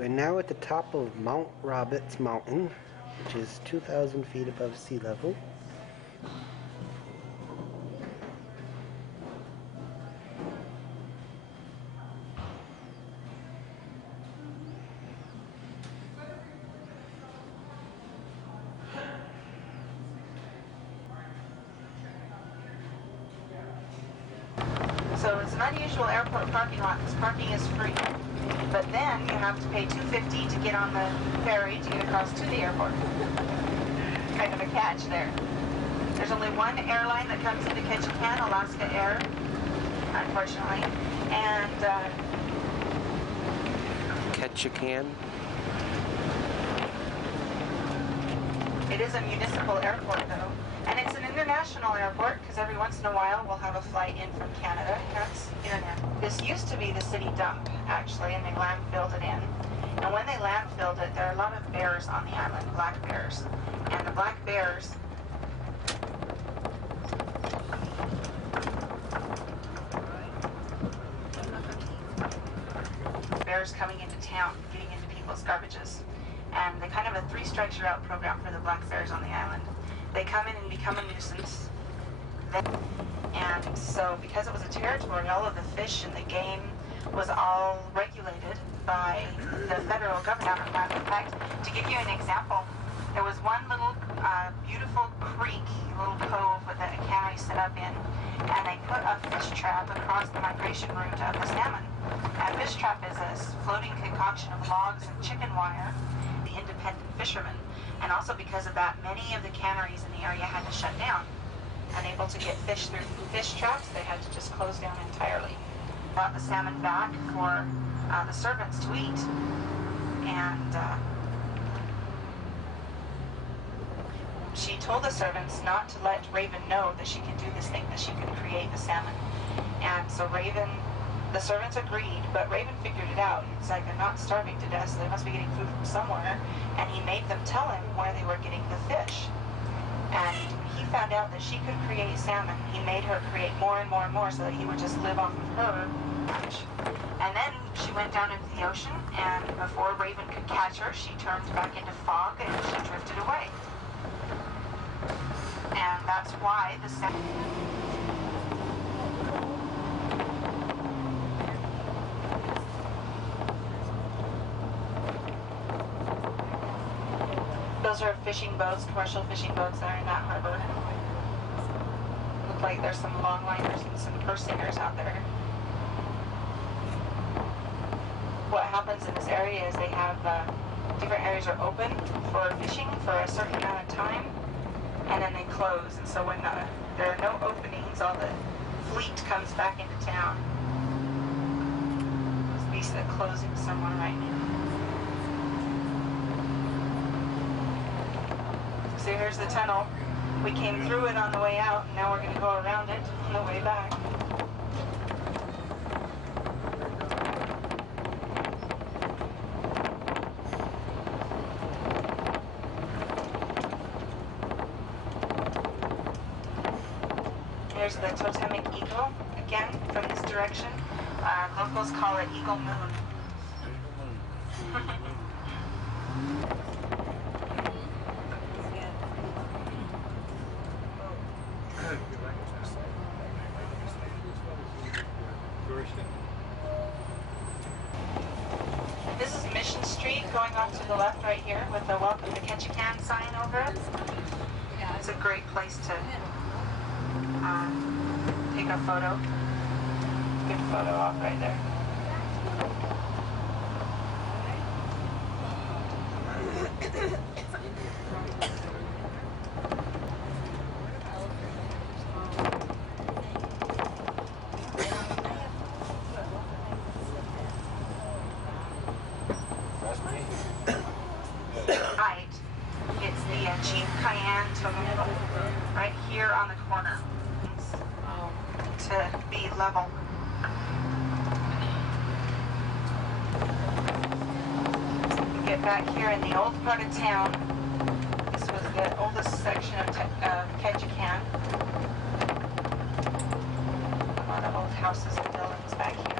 We're now at the top of Mount Roberts Mountain, which is 2,000 feet above sea level. So it's an unusual airport parking lot because parking is free. But then you have to pay $2.50 to get on the ferry to get across to the airport. Kind of a catch there. There's only one airline that comes into Ketchikan, Alaska Air, unfortunately. And Ketchikan. it is a municipal airport though. And it's an international airport because every once in a while we'll have a flight in from Canada. That's international. This used to be the city dump, actually, and they landfilled it in. And when they landfilled it, there are a lot of bears on the island, black bears. And the black bears coming into town, getting into people's garbages. And they kind of a three strikes you're out program for the black bears on the island. They come in and become a nuisance. And so because it was a territory, all of the fish and the game was all regulated by the federal government. In fact, to give you an example, there was one little beautiful creek, little cove that a cannery set up in, and they put a fish trap across the migration route of the salmon. A fish trap is a floating concoction of logs and chicken wire. The independent fishermen, and also because of that, many of the canneries in the area had to shut down. Unable to get fish through fish traps, they had to just close down entirely. Brought the salmon back for the servants to eat, and she told the servants not to let Raven know that she could do this thing, that she could create the salmon. And so Raven, the servants agreed, but Raven figured it out. It's like, they're not starving to death, so they must be getting food from somewhere. And he made them tell him where they were getting the fish. And he found out that she could create salmon. He made her create more and more and more so that he would just live off of her. And then she went down into the ocean, and before Raven could catch her, she turned back into fog and she drifted away. And that's why the salmon... Those are fishing boats, commercial fishing boats that are in that harbor. Look like there's some longliners and some purse seiners out there. What happens in this area is they have different areas are open for fishing for a certain amount of time, and then they close. And so when there are no openings, all the fleet comes back into town. Must be closing somewhere right now. So here's the tunnel. We came through it on the way out, and now we're going to go around it on the way back. Here's the totemic eagle, again, from this direction. Locals call it Eagle Moon. This is Mission Street going off to the left right here with the Welcome to Ketchikan sign over it. It's a great place to take a photo. Good photo off right there. Right. It's the Chief Cayenne Tomato right here on the corner to be level. We get back here in the old part of town. This was the oldest section of Ketchikan. A lot of old houses and buildings back here.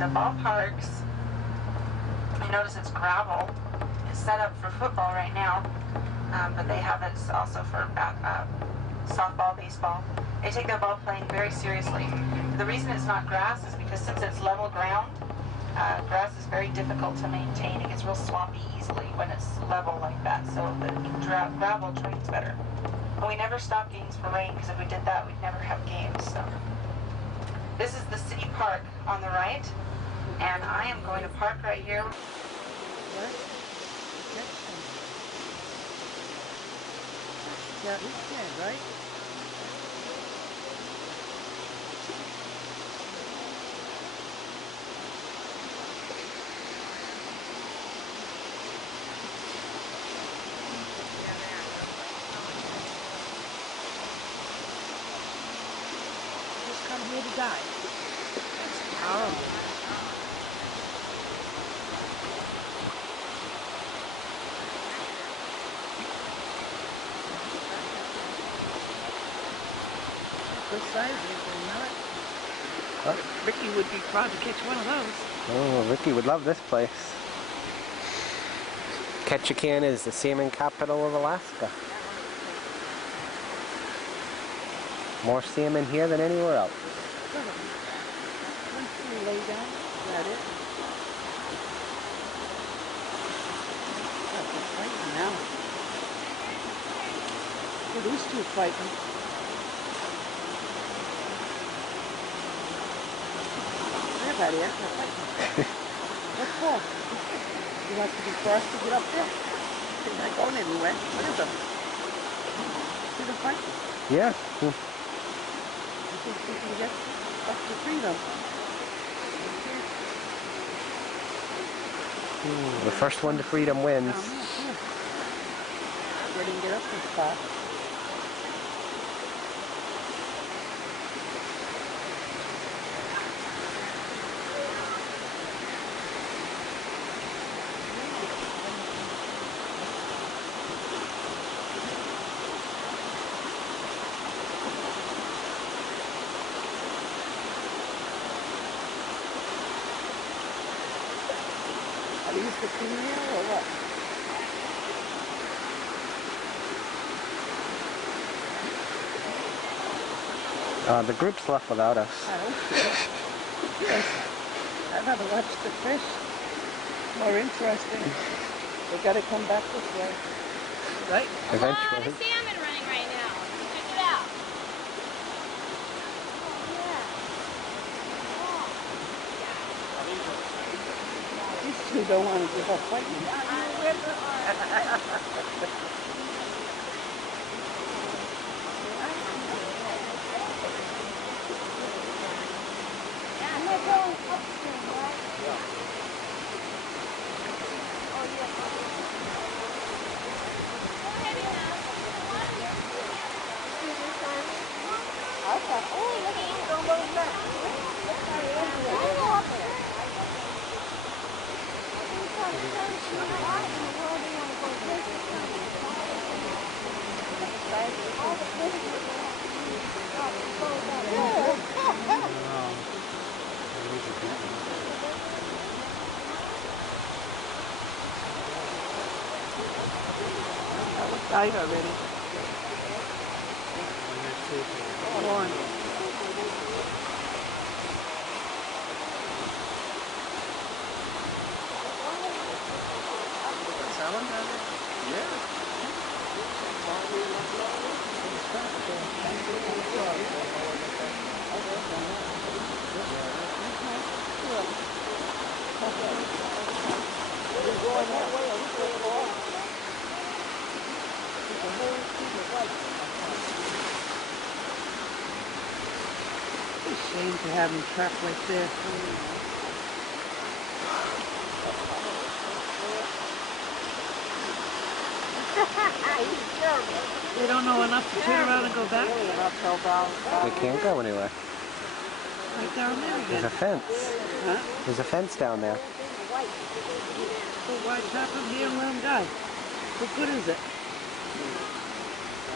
the ballparks, you notice it's gravel. It's set up for football right now, but they have it also for softball, baseball. They take their ball playing very seriously. The reason it's not grass is because since it's level ground, grass is very difficult to maintain. It gets real swampy easily when it's level like that, so the gravel drains better. And we never stop games for rain, because if we did that, we'd never have games. So this is the city park on the right, and I am going to park right here. Yeah, he's dead, right? Just come here to die. That's horrible. Good size, not. Ricky would be proud to catch one of those. Oh, Ricky would love this place. Ketchikan is the salmon capital of Alaska. More salmon here than anywhere else. Lay down. Is that it? They're fighting now. Well, these two fighting. They're fighting. What for? You have to be first to get up there. They're not going anywhere. What is them? See them fighting? Yeah. You think we can get up to freedom? The first one to freedom wins. They didn't get up this far. Are these the female or what? The group's left without us. I don't care. Yes. I'd rather watch the fish. More interesting. They gotta come back this way. Right? Eventually. A lot of salmon running right now. Check it out. These two don't want to give up fighting. Died already. One. Salmon down there? Yeah. It's a shame to have him trapped like this. They don't know enough to turn around and go back. They can't go anywhere. Right down there There's again. a fence. Huh? There's a fence down there. Well, why trap him here and let him die? What good is it?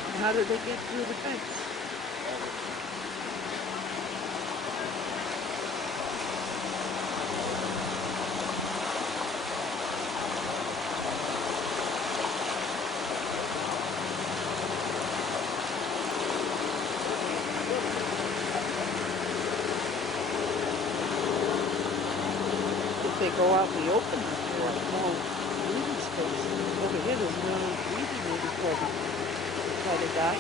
And how did they get through the fence? go out in the open for a small breathing space. Over here there's no breathing room before they die.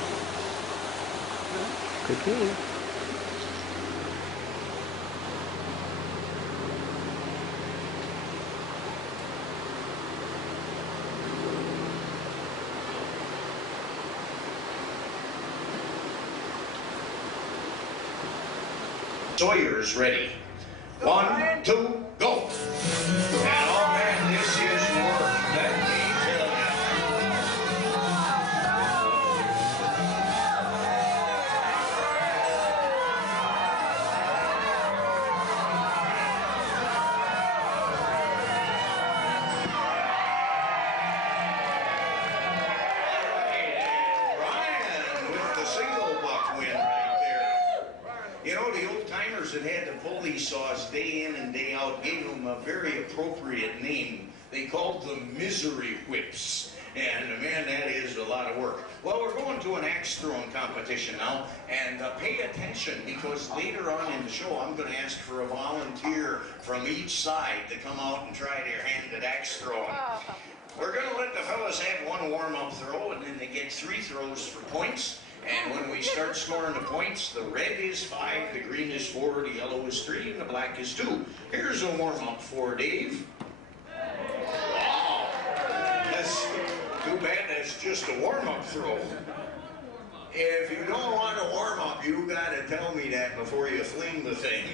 Could be. Sawyer's ready. 1, 2, go. And all man, this is work. Let me tell you. Brian with the single buck win right there. You know, the old timers that had to pull these saws day in and day out gave them a very appropriate name. They called them misery whips. And man, that is a lot of work. Well, we're going to an axe throwing competition now, and pay attention because later on in the show, I'm going to ask for a volunteer from each side to come out and try their hand at axe throwing. We're going to let the fellas have one warm-up throw, and then they get 3 throws for points. And when we start scoring the points, the red is 5, the green is 4, the yellow is 3, and the black is 2. Here's a warm-up for Dave. Wow. That's too bad that's just a warm-up throw. If you don't want to warm up, you got to tell me that before you fling the thing.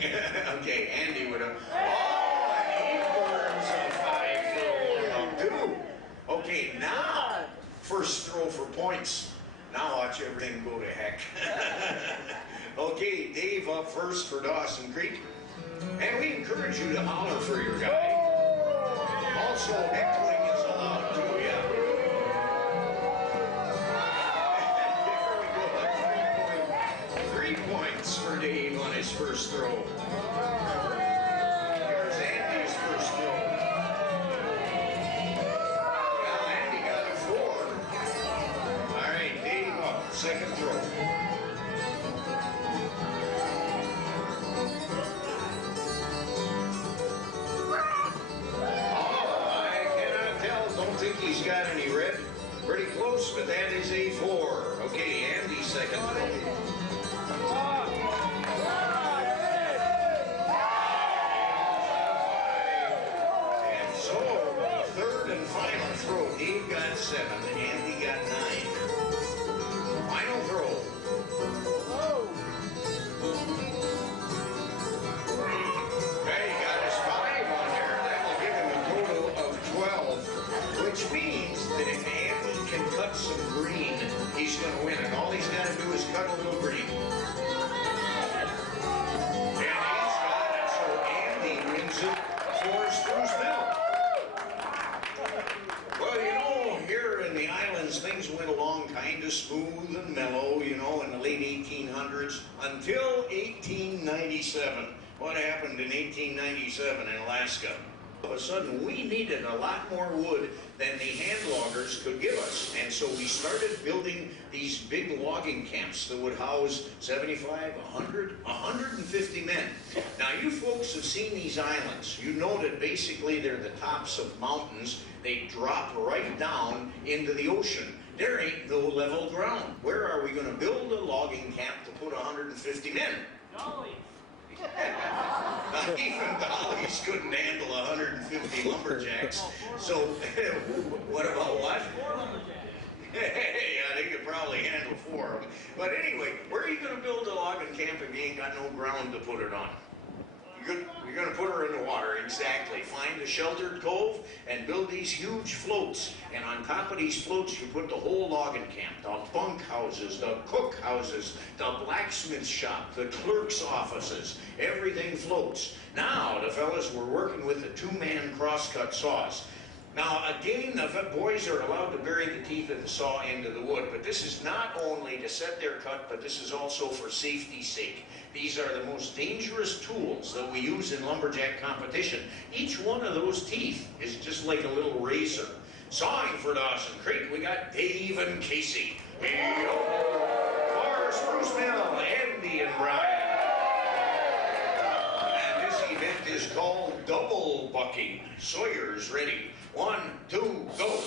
Okay, Andy would have... Oh, and he burns a 5 for a warm-up, too. Okay, now, first throw for points. Now watch everything go to heck. Okay, Dave up first for Dawson Creek. And we encourage you to holler for your guy. Also, heckling is allowed too, yeah. There we go, 3 points for Dave on his first throw. Here's Andy's first throw. Well, Andy got a 4. All right, Dave up, second throw. He's got any red? Pretty close, but that is a 4. Okay, Andy's second throw. And so, third and final throw. Dave got 7, Andy got 9. Final throw. Okay, he got his 5 on there. That'll give him a total of 12. Which means that if Andy can cut some green, he's going to win it. All he's got to do is cut a little green. And he's got it, so Andy wins it for Spruce Mill. Well, you know, here in the islands, things went along kind of smooth and mellow, you know, in the late 1800s until 1897. What happened in 1897 in Alaska? All of a sudden, we needed a lot more wood than the hand loggers could give us. And so we started building these big logging camps that would house 75, 100, 150 men. Now, you folks have seen these islands. You know that basically they're the tops of mountains. They drop right down into the ocean. There ain't no level ground. Where are we going to build a logging camp to put 150 men? Dolly. Even dollies couldn't handle 150 lumberjacks. So, what about what? Yeah, they could probably handle 4 of them. But anyway, where are you going to build a logging camp if you ain't got no ground to put it on? You're going to put her in the water, exactly. Find a sheltered cove and build these huge floats. And on top of these floats, you put the whole logging camp, the bunk houses, the cook houses, the blacksmith shop, the clerk's offices. Everything floats. Now, the fellas were working with the 2-man crosscut saws. Now, again, the boys are allowed to bury the teeth of the saw into the wood, but this is not only to set their cut, but this is also for safety's sake. These are the most dangerous tools that we use in lumberjack competition. Each one of those teeth is just like a little razor. Sawing for Dawson Creek, we got Dave and Casey. Hey-o! For Spruce Mill, Andy and Brian. And this event is called double bucking. Sawyer's ready. 1, 2, go.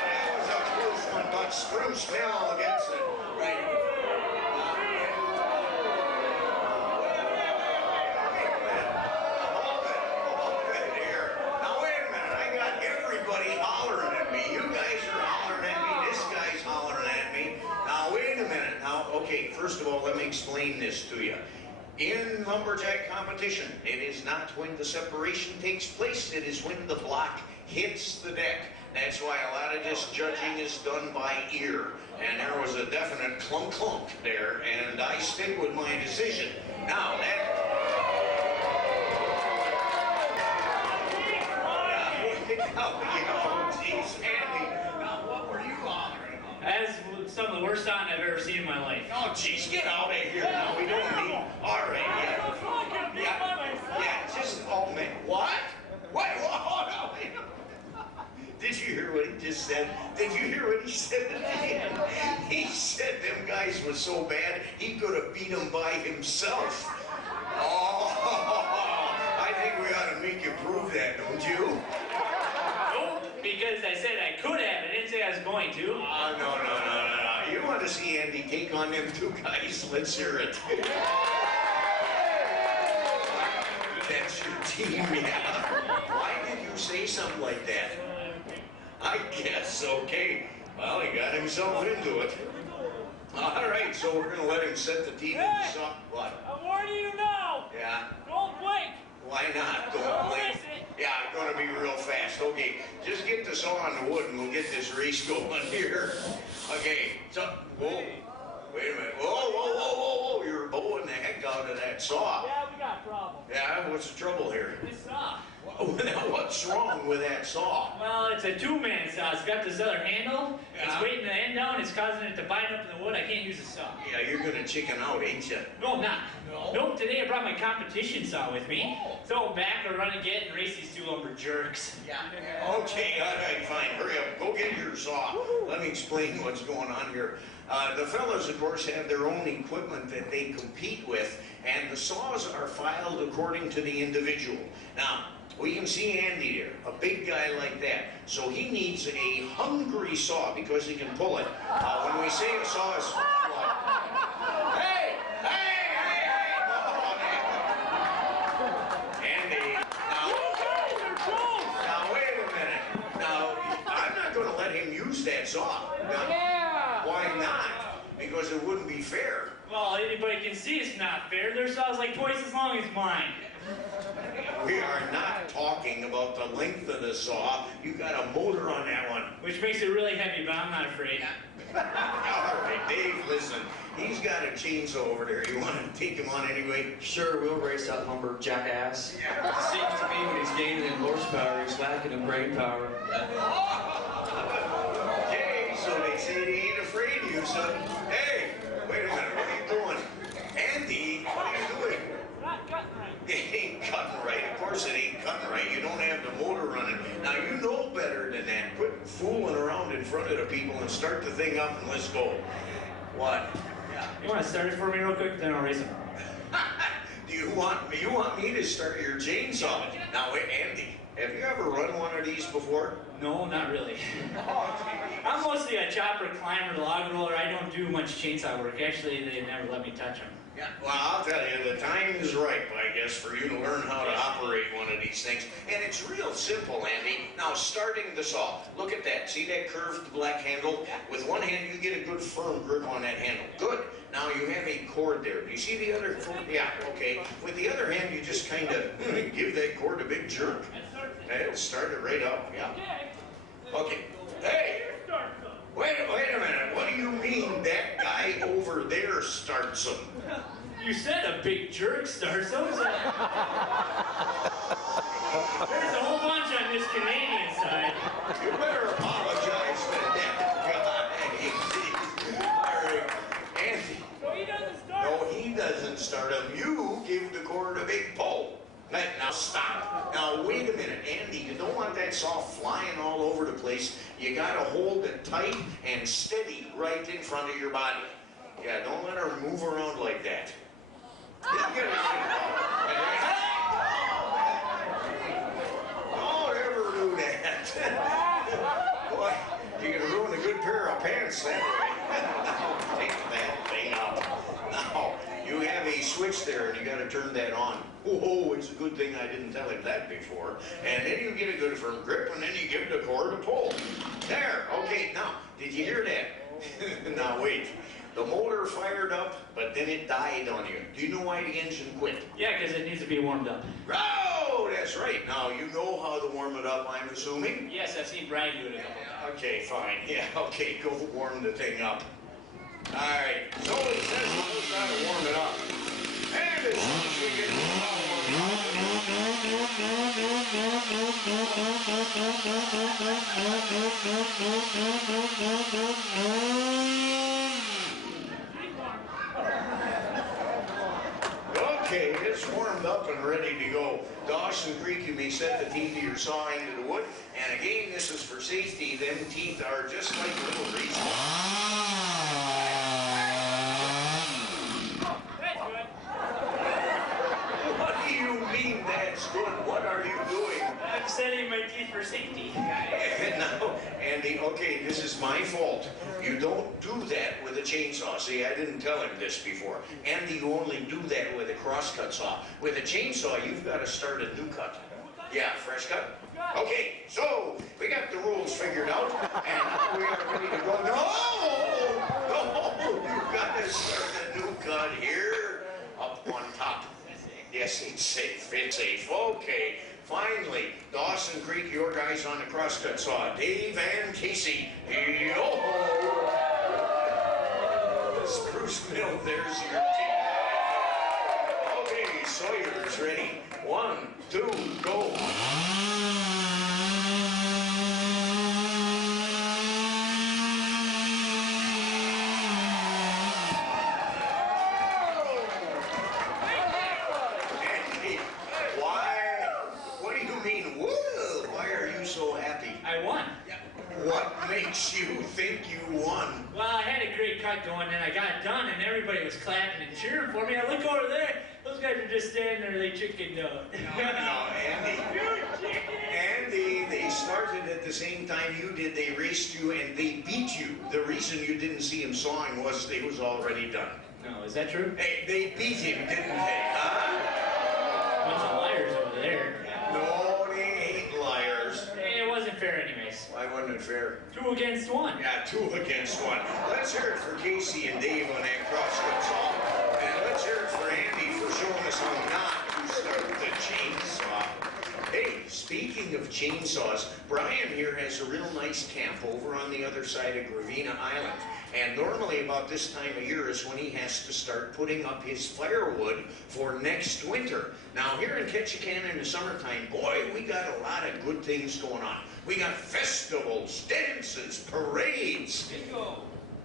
That was a close one, but Spruce Mill gets it. Right. Okay, first of all, let me explain this to you. In lumberjack competition, it is not when the separation takes place, it is when the block hits the deck. That's why a lot of this judging is done by ear. And there was a definite clunk clunk there, and I stick with my decision. Now, geez, Andy, now what were you hollering about? That's some of the worst sign I've ever seen in my life. Oh, geez, get out of here now. We don't need. All right, yeah, just, oh, man. What? Wait, oh, no, wait. Did you hear what he just said? Did you hear what he said at the end? He said them guys were so bad, he could have beat them by himself. Oh, I think we ought to make you prove that, don't you? Nope, because I said I could have. I didn't say I was going to. No. You want to see Andy take on them two guys? Let's hear it. That's your team, yeah. Why did you say something like that? I guess, okay. Well, he got himself into it. All right, so we're going to let him set the team in the sun. What? I'm warning you now. Yeah? Don't blink. Why not? Don't blink. Yeah, it's going to be real fast. Okay, just get the saw on the wood and we'll get this race going here. Okay, so, whoa. Wait a minute. Whoa. You're bowing the heck out of that saw. Yeah, we got a problem. Yeah, what's the trouble here? This saw. What's wrong with that saw? Well, it's a two-man saw. It's got this other handle. Yeah. It's weighting the end down. It's causing it to bind up in the wood. I can't use the saw. Yeah, you're going to chicken out, ain't you? No, I'm not. No? Nope, today I brought my competition saw with me. So I'm back to run again and race these two lumber jerks. Yeah. Okay, all right, fine. Hurry up. Go get your saw. Let me explain what's going on here. The fellas, of course, have their own equipment that they compete with, and the saws are filed according to the individual. Now, we can see Andy there, a big guy like that. So he needs a hungry saw because he can pull it. When we say a saw is... Hey! Andy, now wait a minute. Now, I'm not going to let him use that saw. Now, why not? Because it wouldn't be fair. Well, anybody can see it's not fair. Their saw's like twice as long as mine. We are not talking about the length of the saw. You got a motor on that one. Which makes it really heavy, but I'm not afraid. All right, Dave, listen. He's got a chainsaw over there. You want to take him on anyway? Sure, we'll race that lumber jackass. It seems to me when he's gaining in horsepower, he's lacking in brain power. Okay, so they say they ain't afraid of you, son. Hey, wait a minute. What are you doing? Andy, what are you doing? Not cutting right. It ain't cutting right. Of course it ain't cutting right. You don't have the motor running. Now, you know better than that. Quit fooling around in front of the people and start the thing up and let's go. What? Yeah. You want to start it for me real quick, then I'll race him. Do you want me to start your chainsaw? Now, wait, Andy, have you ever run one of these before? No, not really. I'm mostly a chopper, climber, log roller. I don't do much chainsaw work. Actually, they never let me touch them. Yeah, well, I'll tell you, the time is ripe, I guess, for you to learn how to operate one of these things. And it's real simple, Andy. Now, starting the saw, look at that. See that curved black handle? With one hand, you get a good firm grip on that handle. Good. Now, you have a cord there. Do you see the other cord? Yeah, okay. With the other hand, you just kind of give that cord a big jerk. It'll start it right up, yeah. Okay. Hey! Wait a minute. What do you mean that guy over there starts them? You said a big jerk starts them. There's a whole bunch on this Canadian side. You better apologize to that guy. All right. Andy. No, he doesn't start. No, he doesn't start them. You give the cord a big pull. Now stop. Now wait a minute, Andy, you don't want that saw flying all over the place. You gotta hold it tight and steady right in front of your body. Yeah, don't let her move around like that. Yeah, get don't ever do that. Boy, you're gonna ruin a good pair of pants that way. Now, take that thing out. Now, you have a switch there and you gotta turn that on. Oh, it's a good thing I didn't tell him that before. And then you get a good firm grip and then you give the cord a pull. There, okay, now, did you hear that? Now wait, the motor fired up, but then it died on you. Do you know why the engine quit? Yeah, because it needs to be warmed up. Oh, that's right. Now, you know how to warm it up, I'm assuming? Yes, I've seen Brian do it a couple times. Okay, fine. Yeah, okay, go warm the thing up. All right, so it says we knows how to warm it up. And as soon as we get it okay, it's warmed up and ready to go. Dawson Creek, you may set the teeth of your saw into the wood. And again, this is for safety. Them teeth are just like little reeds. What do you mean that's good? What are you doing? I'm setting my teeth for safety. No, Andy, okay, this is my fault. You don't do that with a chainsaw. See, I didn't tell him this before. Andy, you only do that with a crosscut saw. With a chainsaw, you've got to start a new cut. Yeah, fresh cut? Okay, so we got the rules figured out, and now we are ready to go. No, you've got to start a new cut here, up on top. Yes, it's safe, it's safe. Okay, finally, Dawson Creek, your guys on the crosscut saw. Dave and Casey, yo-ho! Spruce Mill, there's your team. Okay, Sawyer's ready. 1, 2, go. What makes you think you won? Well, I had a great cut going, and I got it done, and everybody was clapping and cheering for me. I look over there, those guys are just standing there like chicken dough. No, Andy. Andy, they started at the same time you did. They raced you, and they beat you. The reason you didn't see him sawing was they was already done. No, is that true? Hey, they beat him, didn't they, huh? Bunch of liars over there. No, they ain't liars. Hey, it wasn't fair anyways. Why wasn't it fair? 2 against 1. Yeah, 2 against 1. Let's hear it for Casey and Dave on that crosscut saw. And let's hear it for Andy for showing us how not to start the chainsaw. Hey, speaking of chainsaws, Brian here has a real nice camp over on the other side of Gravina Island. And normally about this time of year is when he has to start putting up his firewood for next winter. Now here in Ketchikan in the summertime, boy, we got a lot of good things going on. We got festivals, dances, parades. Bingo.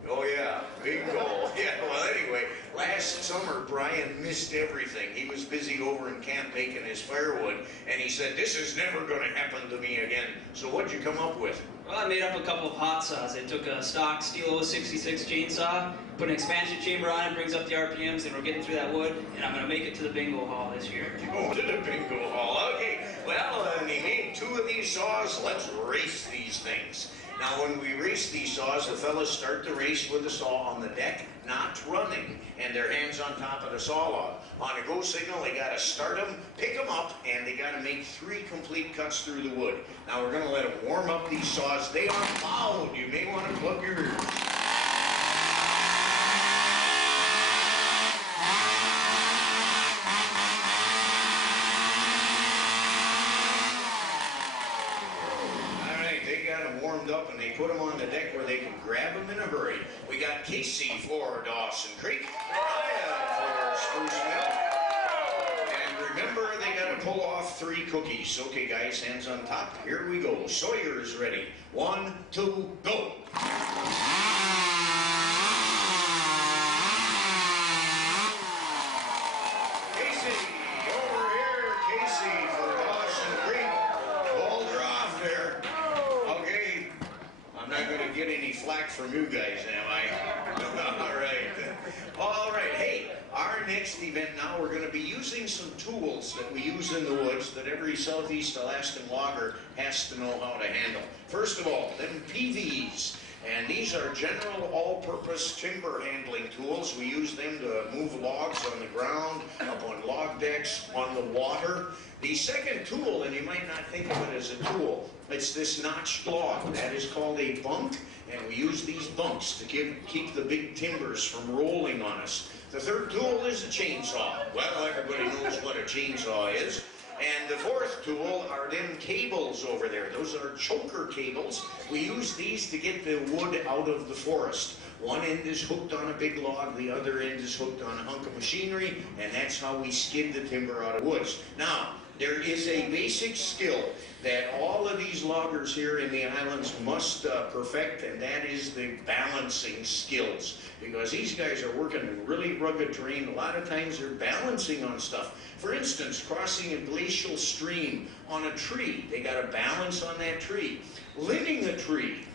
Oh yeah, bingo. Yeah, well anyway, last summer Brian missed everything. He was busy over in camp making his firewood, and he said, this is never going to happen to me again. So what'd you come up with? Well, I made up a couple of hot saws. I took a stock Stilo 66 chainsaw, put an expansion chamber on it, brings up the RPMs, and we're getting through that wood, and I'm going to make it to the bingo hall this year. Oh, to the bingo hall. Okay, well, he made 2 of these saws. Let's race these things. Now, when we race these saws, the fellas start the race with the saw on the deck, not running, and their hands on top of the saw log. On a go signal, they got to start them, pick them up, and they got to make 3 complete cuts through the wood. Now, we're going to let them warm up these saws. They are loud. You may want to plug your ears. Warmed up and they put them on the deck where they can grab them in a hurry. We got Casey for Dawson Creek, Brian for Spruce Mill, and remember they got to pull off 3 cookies. Okay guys, hands on top, here we go. Sawyer is ready. 1, 2, go. Casey, over here, Casey. from you guys, am I? All right. Hey, our next event now, we're going to be using some tools that we use in the woods that every Southeast Alaskan logger has to know how to handle. First of all, them PVs. And these are general all-purpose timber handling tools. We use them to move logs on the ground, up on log decks, on the water. The second tool, and you might not think of it as a tool, it's this notched log. That is called a bunk, and we use these bunks to keep the big timbers from rolling on us. The third tool is a chainsaw. Well, everybody knows what a chainsaw is. And the fourth tool are them cables over there. Those are choker cables. We use these to get the wood out of the forest. One end is hooked on a big log, the other end is hooked on a hunk of machinery, and that's how we skid the timber out of woods. Now, there is a basic skill that all of these loggers here in the islands must perfect, and that is the balancing skills. Because these guys are working in really rugged terrain. A lot of times they're balancing on stuff. For instance, crossing a glacial stream on a tree. They got to balance on that tree. Limbing a tree.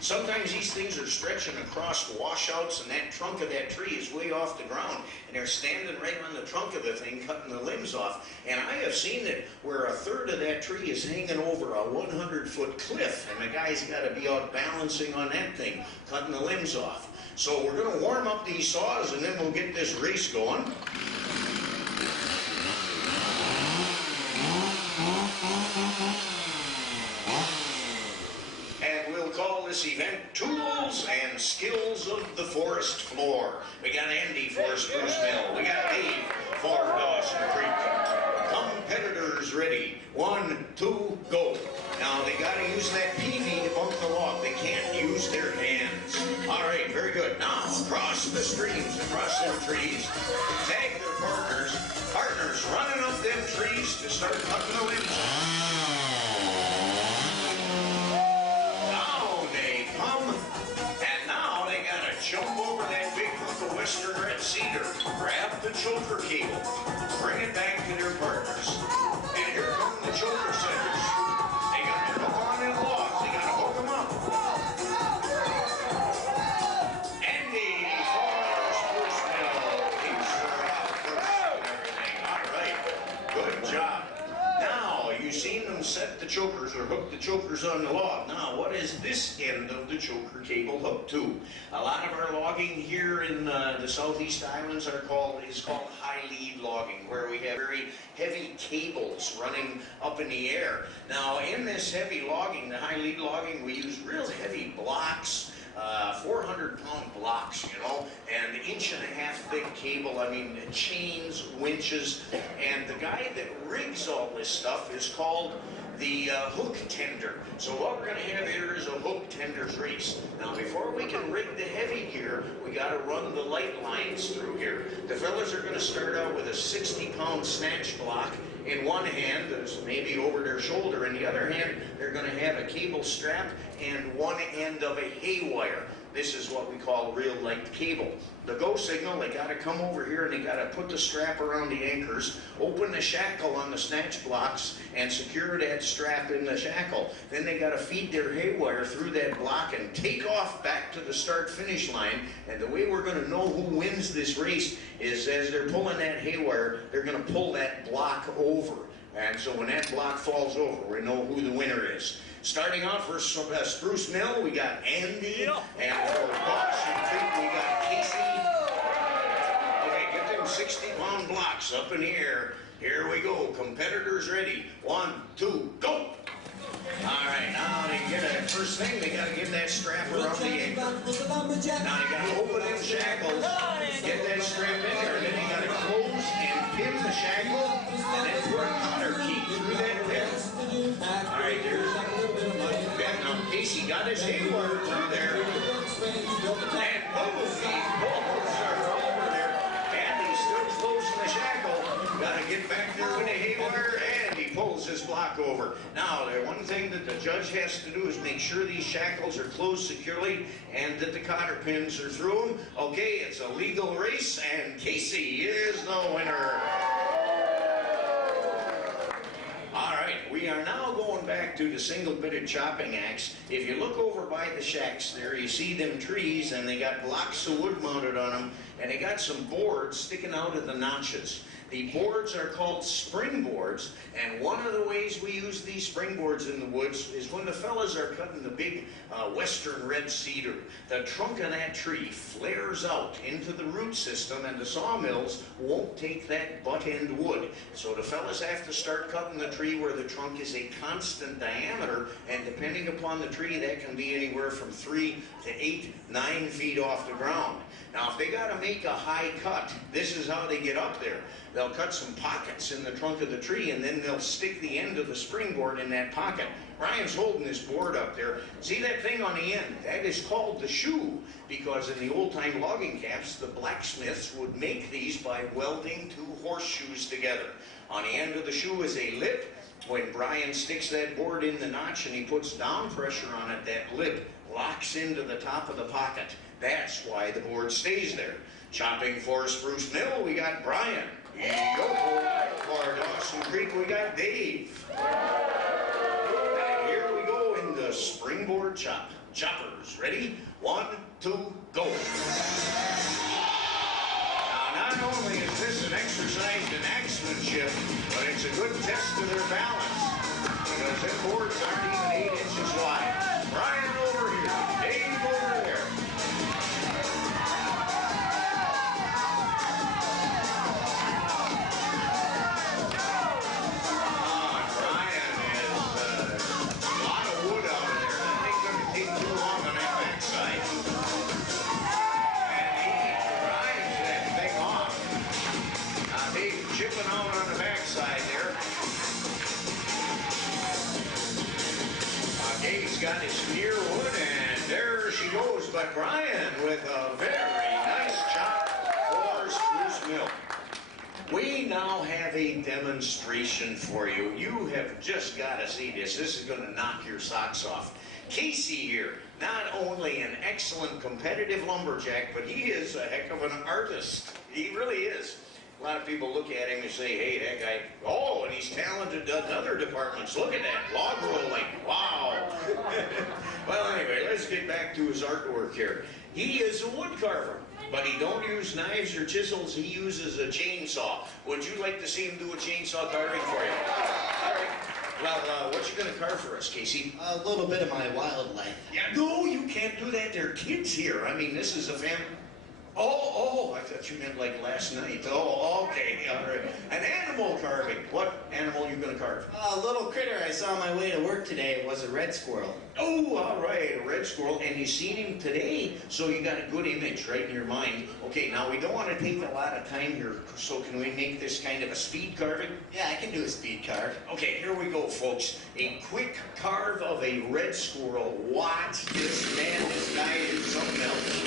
Sometimes these things are stretching across washouts, and that trunk of that tree is way off the ground, and they're standing right on the trunk of the thing, cutting the limbs off. And I have seen it where a third of that tree is hanging over a 100-foot cliff, and the guy's got to be out balancing on that thing, cutting the limbs off. So we're going to warm up these saws, and then we'll get this race going. And we'll call this event Tools and Skills of the Forest Floor. We got Andy for Spruce Mill. We got Dave for Dawson Creek. Competitors ready. 1, 2, go. Now they got to use that PV to bump the log. They can't use their hands. All right, very good. Now across the streams, across them trees, tag their partners. Partners running up them trees to start cutting the limbs. Down they come, and now they got to jump over that big hunk of western red cedar, grab the choker cable, bring it back to their partners. And here come the choker setters. They got to hook on them logs. They got to hook them up. Andy for Spruce Mill. These are out first and everything. All right. Good job. Now, you've seen them set the chokers or hook the chokers on the log. Now, what is this end of the choker cable hooked to? A lot of our logging here in the Southeast Islands is called high lead logging, where we have very heavy cables running up in the air. Now, in this heavy logging, the high lead logging, we use real heavy blocks, 400-pound blocks, you know, and 1.5-inch thick cable. I mean, chains, winches, and the guy that rigs all this stuff is called the hook tender. So what we're going to have here is a hook tender's race. Now, before we can rig the heavy gear, we got to run the light lines through here. The fellas are going to start out with a 60-pound snatch block in one hand, that's maybe over their shoulder. In the other hand, they're going to have a cable strap and one end of a hay wire. This is what we call real light cable. The go signal, they got to come over here and they got to put the strap around the anchors, open the shackle on the snatch blocks, and secure that strap in the shackle. Then they got to feed their hay wire through that block and take off back to the start-finish line. And the way we're going to know who wins this race is as they're pulling that hay wire, they're going to pull that block over. And so when that block falls over, we know who the winner is. Starting off for Spruce Mill, we got Andy, and for Dawson Creek, we got Casey. Okay, get them 60-pound blocks up in the air. Here we go. Competitors ready. 1, 2, go! All right, now they get a first thing, they got to get that strap around the anchor. Now you got to open them shackles, get that strap in there, and then you got to close and pin the shackle, and then put a cotter key through that pin. All right, there's now Casey got his hay wire through there, and both these balls are over there, and he's still closing the shackle. Got to get back there with the hay wire, and he pulls his block over. Now, the one thing that the judge has to do is make sure these shackles are closed securely and that the cotter pins are through them. Okay, it's a legal race, and Casey is the winner. All right, we are now going back back to the single-bitted chopping axe. If you look over by the shacks there, you see them trees, and they got blocks of wood mounted on them, and they got some boards sticking out of the notches. The boards are called springboards, and one of the ways we use these springboards in the woods is when the fellas are cutting the big western red cedar. The trunk of that tree flares out into the root system, and the sawmills won't take that butt-end wood. So the fellas have to start cutting the tree where the trunk is a constant diameter, and depending upon the tree, that can be anywhere from 3 to 8, 9 feet off the ground. Now, if they got to make a high cut, this is how they get up there. They'll cut some pockets in the trunk of the tree, and then they'll stick the end of the springboard in that pocket. Brian's holding this board up there. See that thing on the end? That is called the shoe, because in the old-time logging camps, the blacksmiths would make these by welding 2 horseshoes together. On the end of the shoe is a lip. When Brian sticks that board in the notch and he puts down pressure on it, that lip locks into the top of the pocket. That's why the board stays there. Chopping for Spruce Mill, we got Brian. In for Dawson Creek, we got Dave. And here we go in the springboard chop. Choppers, ready? 1, 2, go. Now, not only is this an exercise in axemanship, but it's a good test of their balance, because them boards aren't even 8 inches wide. Brian over here, Dave over there. Chipping out on the backside there. Dave's got his near wood, and there she goes. But Brian with a very nice chop for Spruce Mill. We now have a demonstration for you. You have just got to see this. This is going to knock your socks off. Casey here, not only an excellent competitive lumberjack, but he is a heck of an artist. He really is. A lot of people look at him and say, hey, that guy, oh, and he's talented in other departments. Look at that, log rolling, wow. Well, anyway, let's get back to his artwork here. He is a wood carver, but he don't use knives or chisels. He uses a chainsaw. Would you like to see him do a chainsaw carving for you? All right. Well, what you going to carve for us, Casey? A little bit of my wildlife. Yeah, no, you can't do that. There are kids here. I mean, this is a family. Oh, I thought you meant like last night. Oh, okay, all right. An animal carving. What animal are you going to carve? A little critter I saw on my way to work today was a red squirrel. Oh, all right, a red squirrel. And you seen him today, so you got a good image right in your mind. Okay, now we don't want to take a lot of time here, so can we make this kind of a speed carving? Yeah, I can do a speed carve. Okay, here we go, folks. A quick carve of a red squirrel. Watch this man, this guy is something else.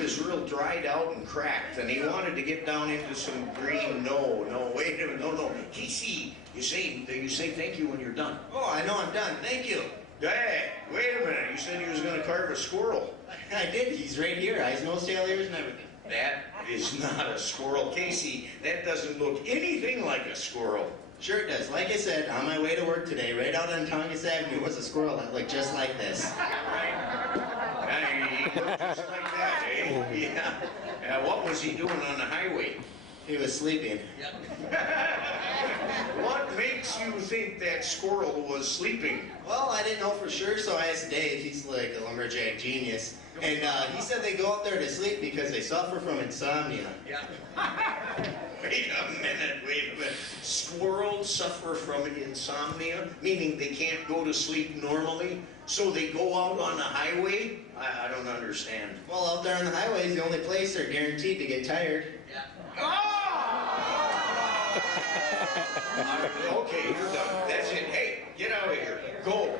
Is real dried out and cracked, and he wanted to get down into some green. No, wait a minute, no. Casey, you say thank you when you're done. Oh, I know I'm done. Thank you. Hey, wait a minute. You said you was going to carve a squirrel. I did. He's right here. Eyes, nose, tail, ears, and everything. That is not a squirrel, Casey. That doesn't look anything like a squirrel. Sure it does. Like I said, on my way to work today, right out on Tongass Avenue was a squirrel that looked just like this. Right. He looked just like that, eh? Yeah. What was he doing on the highway? He was sleeping. What makes you think that squirrel was sleeping? Well, I didn't know for sure, so I asked Dave. He's like a lumberjack genius. And he said they go out there to sleep because they suffer from insomnia. Yeah. Wait a minute. Squirrels suffer from insomnia, meaning they can't go to sleep normally, so they go out on the highway? I don't understand. Well, out there on the highway is the only place they're guaranteed to get tired. Yeah. Oh! Okay, you're done. That's it. Hey, get out of here. Go.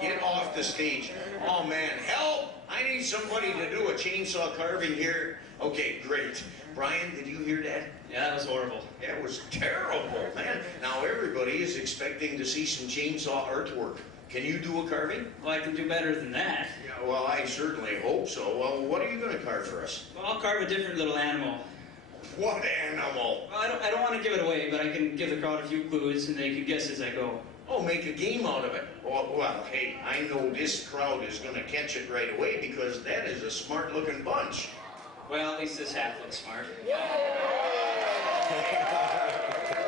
Get off the stage. Oh, man, help! I need somebody to do a chainsaw carving here. Okay, great. Brian, did you hear that? Yeah, that was horrible. That was terrible, man. Now everybody is expecting to see some chainsaw artwork. Can you do a carving? Well, I can do better than that. Yeah, well, I certainly hope so. Well, what are you going to carve for us? Well, I'll carve a different little animal. What animal? Well, I don't want to give it away, but I can give the crowd a few clues and they can guess as I go. Oh, make a game out of it. Well, hey, I know this crowd is going to catch it right away because that is a smart-looking bunch. Well, at least this half looks smart. All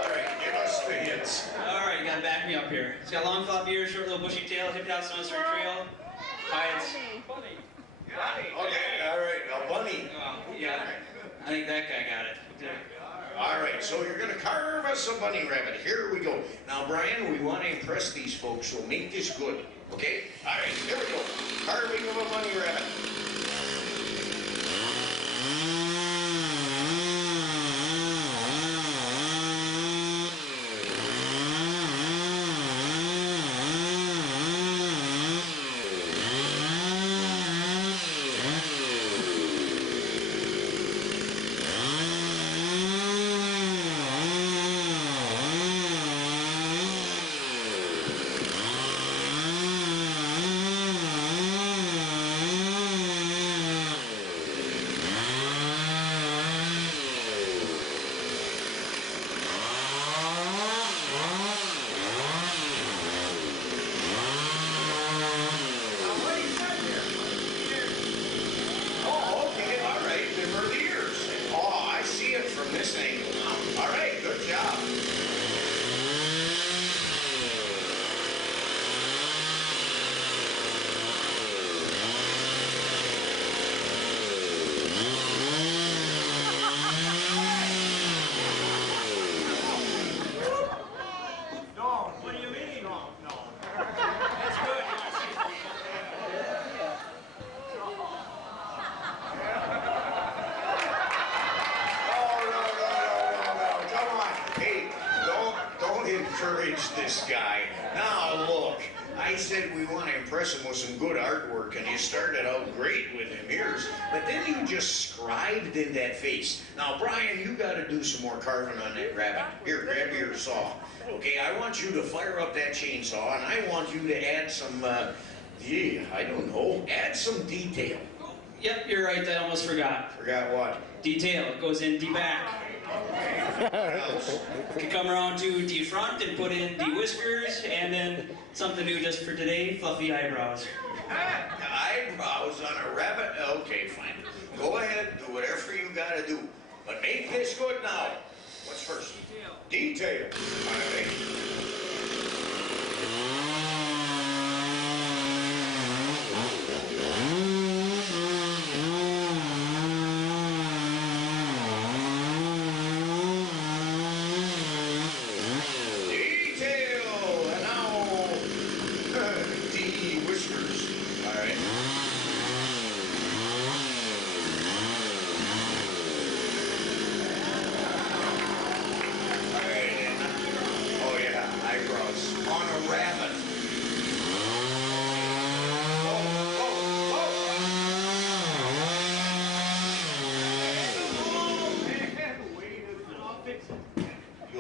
right, give us the hits. All right, you gotta back me up here. It's got long floppy ears, short little bushy tail, hip-hop stone straight trail. Hides. Okay, all right, a bunny. Yeah, I think that guy got it. All right, so you're going to carve us a bunny rabbit. Here we go. Now, Brian, we want to impress these folks, so make this good, okay? All right, here we go. Carving of a bunny rabbit. Encourage this guy. Now look, I said we want to impress him with some good artwork, and you started out great with him ears, but then you just scribed in that face. Now Brian, you got to do some more carving on that rabbit. Here, grab your saw. Okay, I want you to fire up that chainsaw, and I want you to add some, I don't know, add some detail. Yep, you're right, I almost forgot. Forgot what? Detail, it goes in the back. You come around to the front and put in the whiskers, and then something new just for today, fluffy eyebrows. Eyebrows on a rabbit? Okay, fine. Go ahead, do whatever you gotta do. But make this good now. What's first? Detail. All right.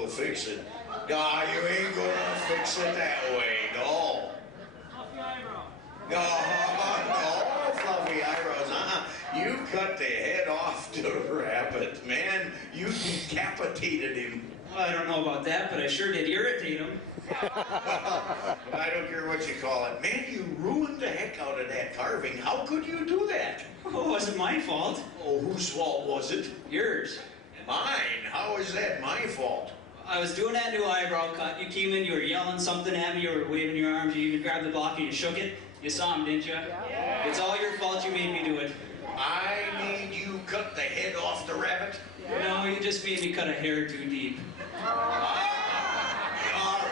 Fix it. No, you ain't gonna fix it that way, no. Fluffy eyebrow. No, fluffy eyebrows, You cut the head off the rabbit, man. You decapitated him. Well, I don't know about that, but I sure did irritate him. I don't care what you call it. Man, you ruined the heck out of that carving. How could you do that? Oh, it wasn't my fault. Oh, whose fault was it? Yours. Mine? How is that my fault? I was doing that new eyebrow cut. You came in, you were yelling something at me, you were waving your arms, you even grabbed the block and you shook it. You saw him, didn't you? Yeah. It's all your fault, you made me do it. I made you cut the head off the rabbit? No, you just made me cut a hair too deep. All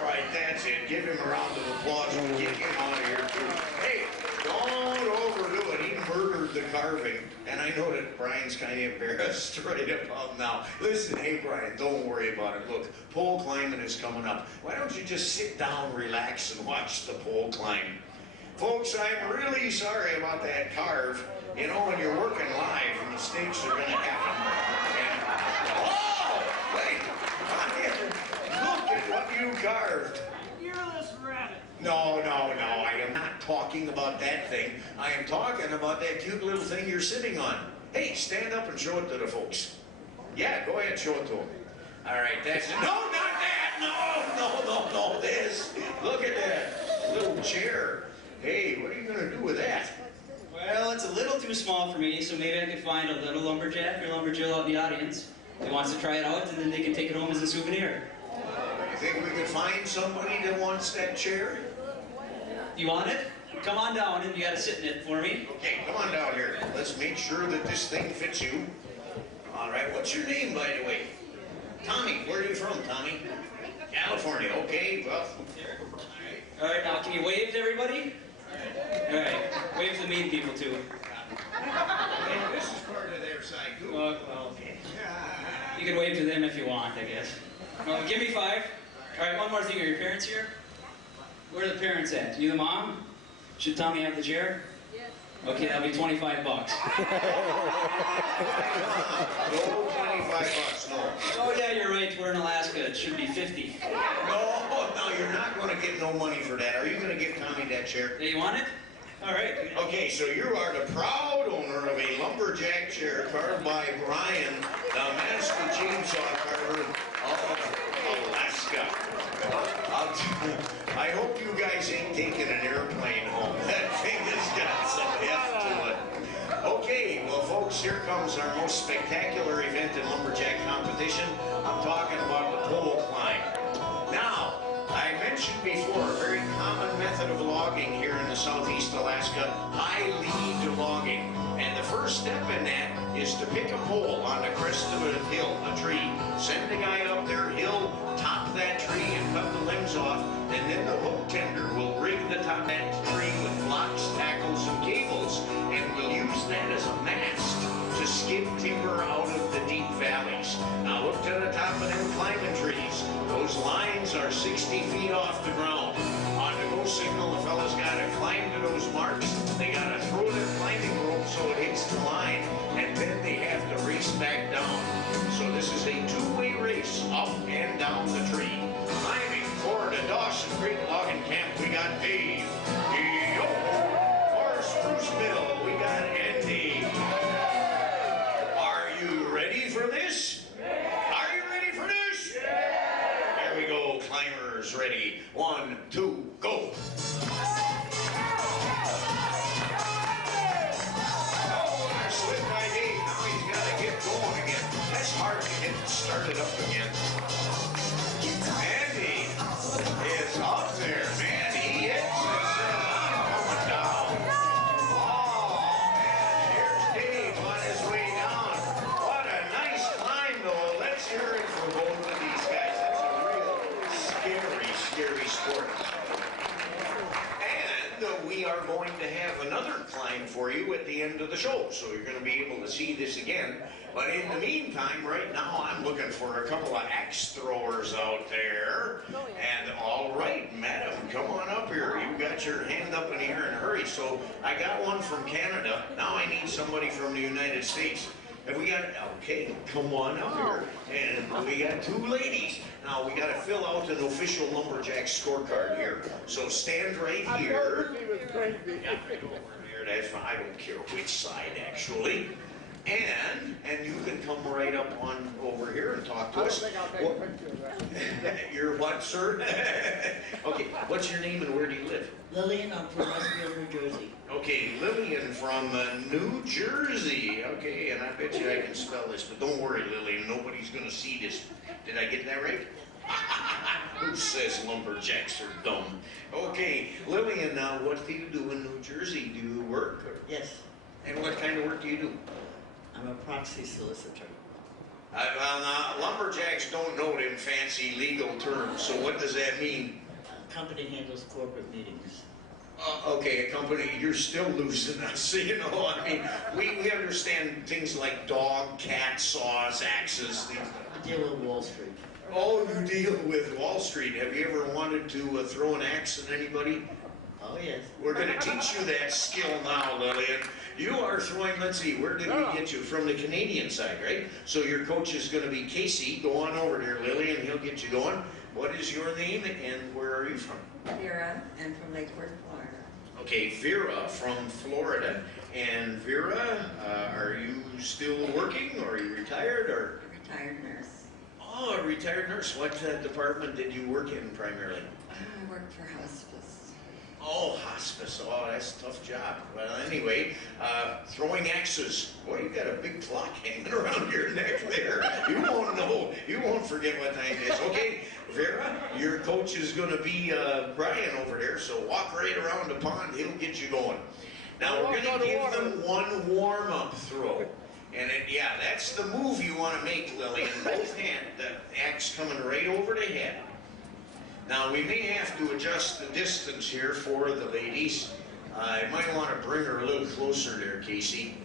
right, that's it. Give him a round of applause and get him out of here, too. Hey, don't overdo it. He murdered the carving. And I know that Brian's kind of embarrassed right about now. Listen, hey, Brian, don't worry about it. Look, pole climbing is coming up. Why don't you just sit down, relax, and watch the pole climb? Folks, I'm really sorry about that carve. You know, when you're working live, mistakes are going to happen. And, oh, wait, Brian, look at what you carved. Earless rabbit. No, talking about that thing. I am talking about that cute little thing you're sitting on. Hey, stand up and show it to the folks. Yeah, go ahead, show it to them. All right, that's it. No, not that. No, this. Look at that little chair. Hey, what are you going to do with that? Well, it's a little too small for me, so maybe I could find a little lumberjack or lumberjill out in the audience who wants to try it out, and then they can take it home as a souvenir. You think we could find somebody that wants that chair? You want it? Come on down, and you gotta sit in it for me. Okay, come on down here. Let's make sure that this thing fits you. All right, what's your name, by the way? Tommy. Where are you from, Tommy? California. Okay, well. All right, now can you wave to everybody? All right, wave to the mean people too. And this is part of their side too. Well, okay. You can wave to them if you want, I guess. No, give me 5. All right, one more thing. Are your parents here? Where are the parents at? You the mom? Should Tommy have the chair? Yes. Okay, that'll be $25. No, $25, no. Oh yeah, you're right. We're in Alaska. It should be 50. No, you're not going to get no money for that. Are you going to give Tommy that chair? Yeah, you want it? All right. Okay, so you are the proud owner of a lumberjack chair carved by Brian, the master chainsaw carver of Alaska. I hope you guys ain't taking an airplane home. That thing has got some heft to it. Okay, well folks, here comes our most spectacular event in lumberjack competition. I'm talking about the pole climb. Now, I mentioned before, a very common method of logging here in the southeast Alaska, high lead logging. And the first step in that is to pick a pole on the crest of a hill, a tree. Send the guy up there, he'll top that tree and cut the limbs off, and then the hook tender will rig the top of that tree with blocks, tackles, and cables, and we'll use that as a mast to skip timber out of the deep valleys. Now look to the top of them climbing trees. Those lines are 60 feet off the ground. On the go signal, the fellas gotta climb to those marks. They gotta throw their climbing rope so it hits the line, and then they have to race back down. So this is a two-way race, up and down the tree. Climbing for the Dawson Creek Logging Camp, we got Dave. Yo! For Spruce Mill, we got Andy. Are you ready for this? Are you ready for this? There we go, climbers ready. 1, 2, go. That's hard to get started up again. Andy is up there, man. He is. I'm coming down. Oh, man. Here's Dave on his way down. What a nice climb, though. Let's hear it for both of these guys. That's a real scary sport. And we are going to have another climb for you at the end of the show, so you're going to be able to see this again. But in the meantime, right now, I'm looking for a couple of axe throwers out there. And all right, madam, come on up here. You got your hand up in the air in a hurry. So I got one from Canada. Now I need somebody from the United States. And we got, okay, come on up here. And we got 2 ladies. Now we got to fill out an official lumberjack scorecard here. So stand right here. Yeah, right over here. That's fine. I don't care which side, actually. And you can come right up on over here and talk to us. You're what, sir? Okay, what's your name and where do you live? Lillian, I'm from Westfield, New Jersey. Okay, Lillian from New Jersey. Okay, and I bet you I can spell this, but don't worry, Lillian, nobody's going to see this. Did I get that right? Who says lumberjacks are dumb? Okay, Lillian, now what do you do in New Jersey? Do you work? Yes. And what kind of work do you do? I'm a proxy solicitor. Well, now, lumberjacks don't know them fancy legal terms, so what does that mean? A company handles corporate meetings. Okay, a company, you're still losing us, you know, I mean, we understand things like dog, cat, saws, axes. I deal with Wall Street. Oh, you deal with Wall Street. Have you ever wanted to throw an axe at anybody? Oh, yes. We're going to teach you that skill now, Lillian. You are throwing, let's see, where did we get you? From the Canadian side, right? So your coach is going to be Casey. Go on over there, Lillian. He'll get you going. What is your name and where are you from? Vera, and from Lake Worth, Florida. Okay, Vera from Florida. And Vera, are you still working, or are you retired, or? Retired nurse. Oh, a retired nurse. What department did you work in primarily? I work for hospice. Oh, hospice. Oh, that's a tough job. Well, anyway, throwing axes. Boy, you got a big clock hanging around your neck there. You won't know. You won't forget what time it is. Okay, Vera, your coach is going to be Brian over there, so walk right around the pond. He'll get you going. Now, we're going to give them one warm-up throw. And yeah, that's the move you want to make, Lillian. Both hands, the axe coming right over the head. Now, we may have to adjust the distance here for the ladies. I might want to bring her a little closer there, Casey.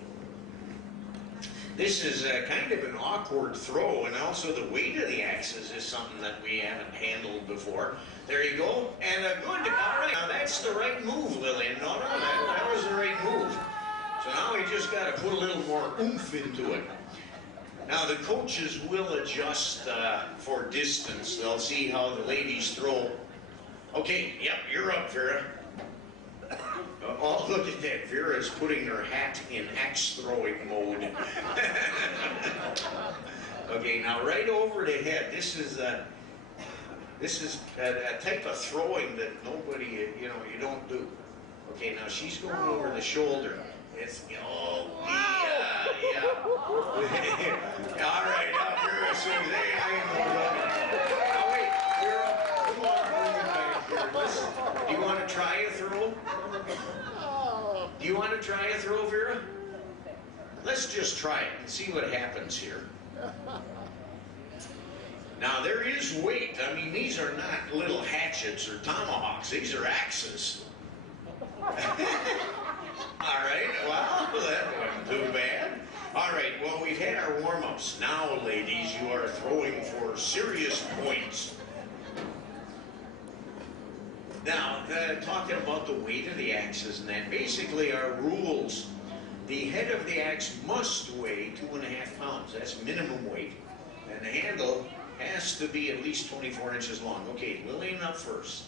This is kind of an awkward throw, and also the weight of the axes is something that we haven't handled before. There you go, and good. All right, now that's the right move, Lillian. No, that was the right move. So now we just got to put a little more oomph into it. Now the coaches will adjust for distance. They'll see how the ladies throw. Okay, yep, you're up, Vera. Oh, look at that. Vera's putting her hat in axe throwing mode. Okay, now right over the head. This is a type of throwing that nobody, you don't do. Okay, now she's going over the shoulder. It's, oh, yeah. All right, now Vera says, hey, I ain't no running. Now wait, Vera, come on, bring it back here. Listen, do you want to try a throw? Do you want to try a throw, Vera? Let's just try it and see what happens here. Now, there is weight. I mean, these are not little hatchets or tomahawks. These are axes. All right, well, that wasn't too bad. All right, well, we've had our warm-ups. Now, ladies, you are throwing for serious points. Now, talking about the weight of the axes and that, basically our rules, the head of the axe must weigh 2.5 pounds. That's minimum weight. And the handle has to be at least 24 inches long. Okay, Lillian up first.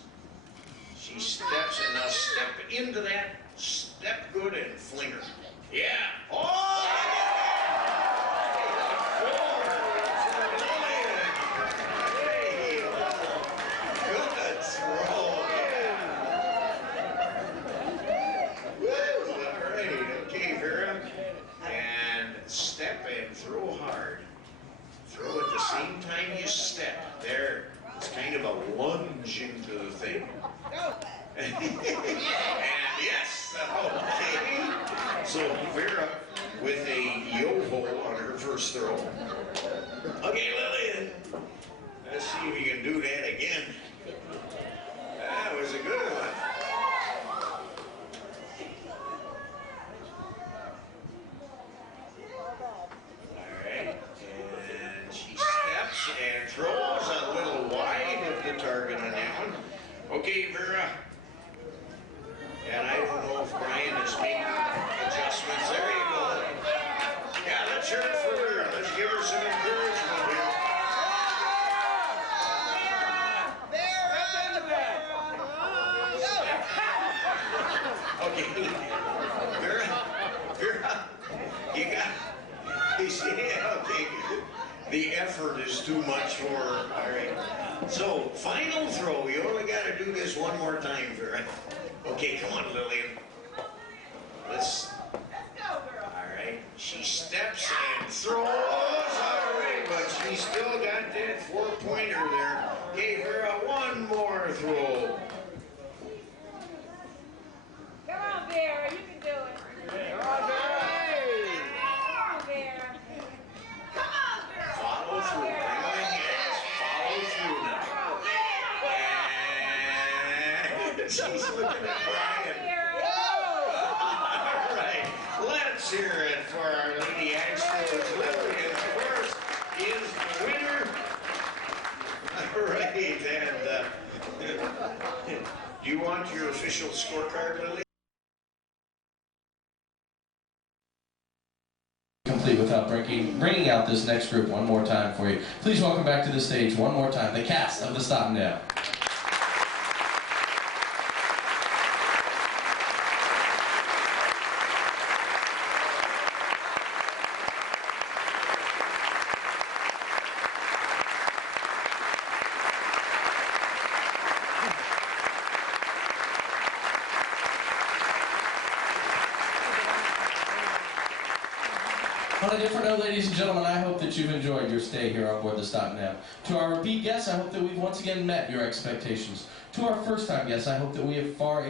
She steps, and now step into that, step good, and fling her. Yeah. Oh! Good throw. Okay, Vera. And step and throw hard. Throw at the same time you step. There. It's kind of a lunge into the thing. And yes, okay. So Vera with a yo-ho on her first throw. Okay, Lillian. Let's see if you can do that again. That was a good one. Alright, and she steps and throws a little wide of the target on that one. Okay, Vera. And I don't know if Brian is making adjustments. There you go. Yeah, let's hear it for Vera. Let's give her some encouragement here. Okay, Vera, you got, okay, the effort is too much for her. All right. So, final throw. You only got to do this one more time, Vera. Okay, come on, Lillian. Let's go, girl. All right. She steps and throws. All right, but she's still got that 4-pointer there. Okay, Vera, one more throw. Come on, Vera, you can do it. Come on, Vera. Come on, Vera. Come on, girl. Follow through. Bring my hands. Follow through now. And she's looking at Brian. All right. Let's hear it for our lady axe throwers. Lillian, of course, is the winner. All right. And do you want your official scorecard, Lily? Complete without bringing out this next group one more time for you. Please welcome back to the stage one more time the cast of the Statendam. On a different note, ladies and gentlemen, I hope that you've enjoyed your stay here on board the Statendam. To our repeat guests, I hope that we've once again met your expectations. To our first-time guests, I hope that we have far...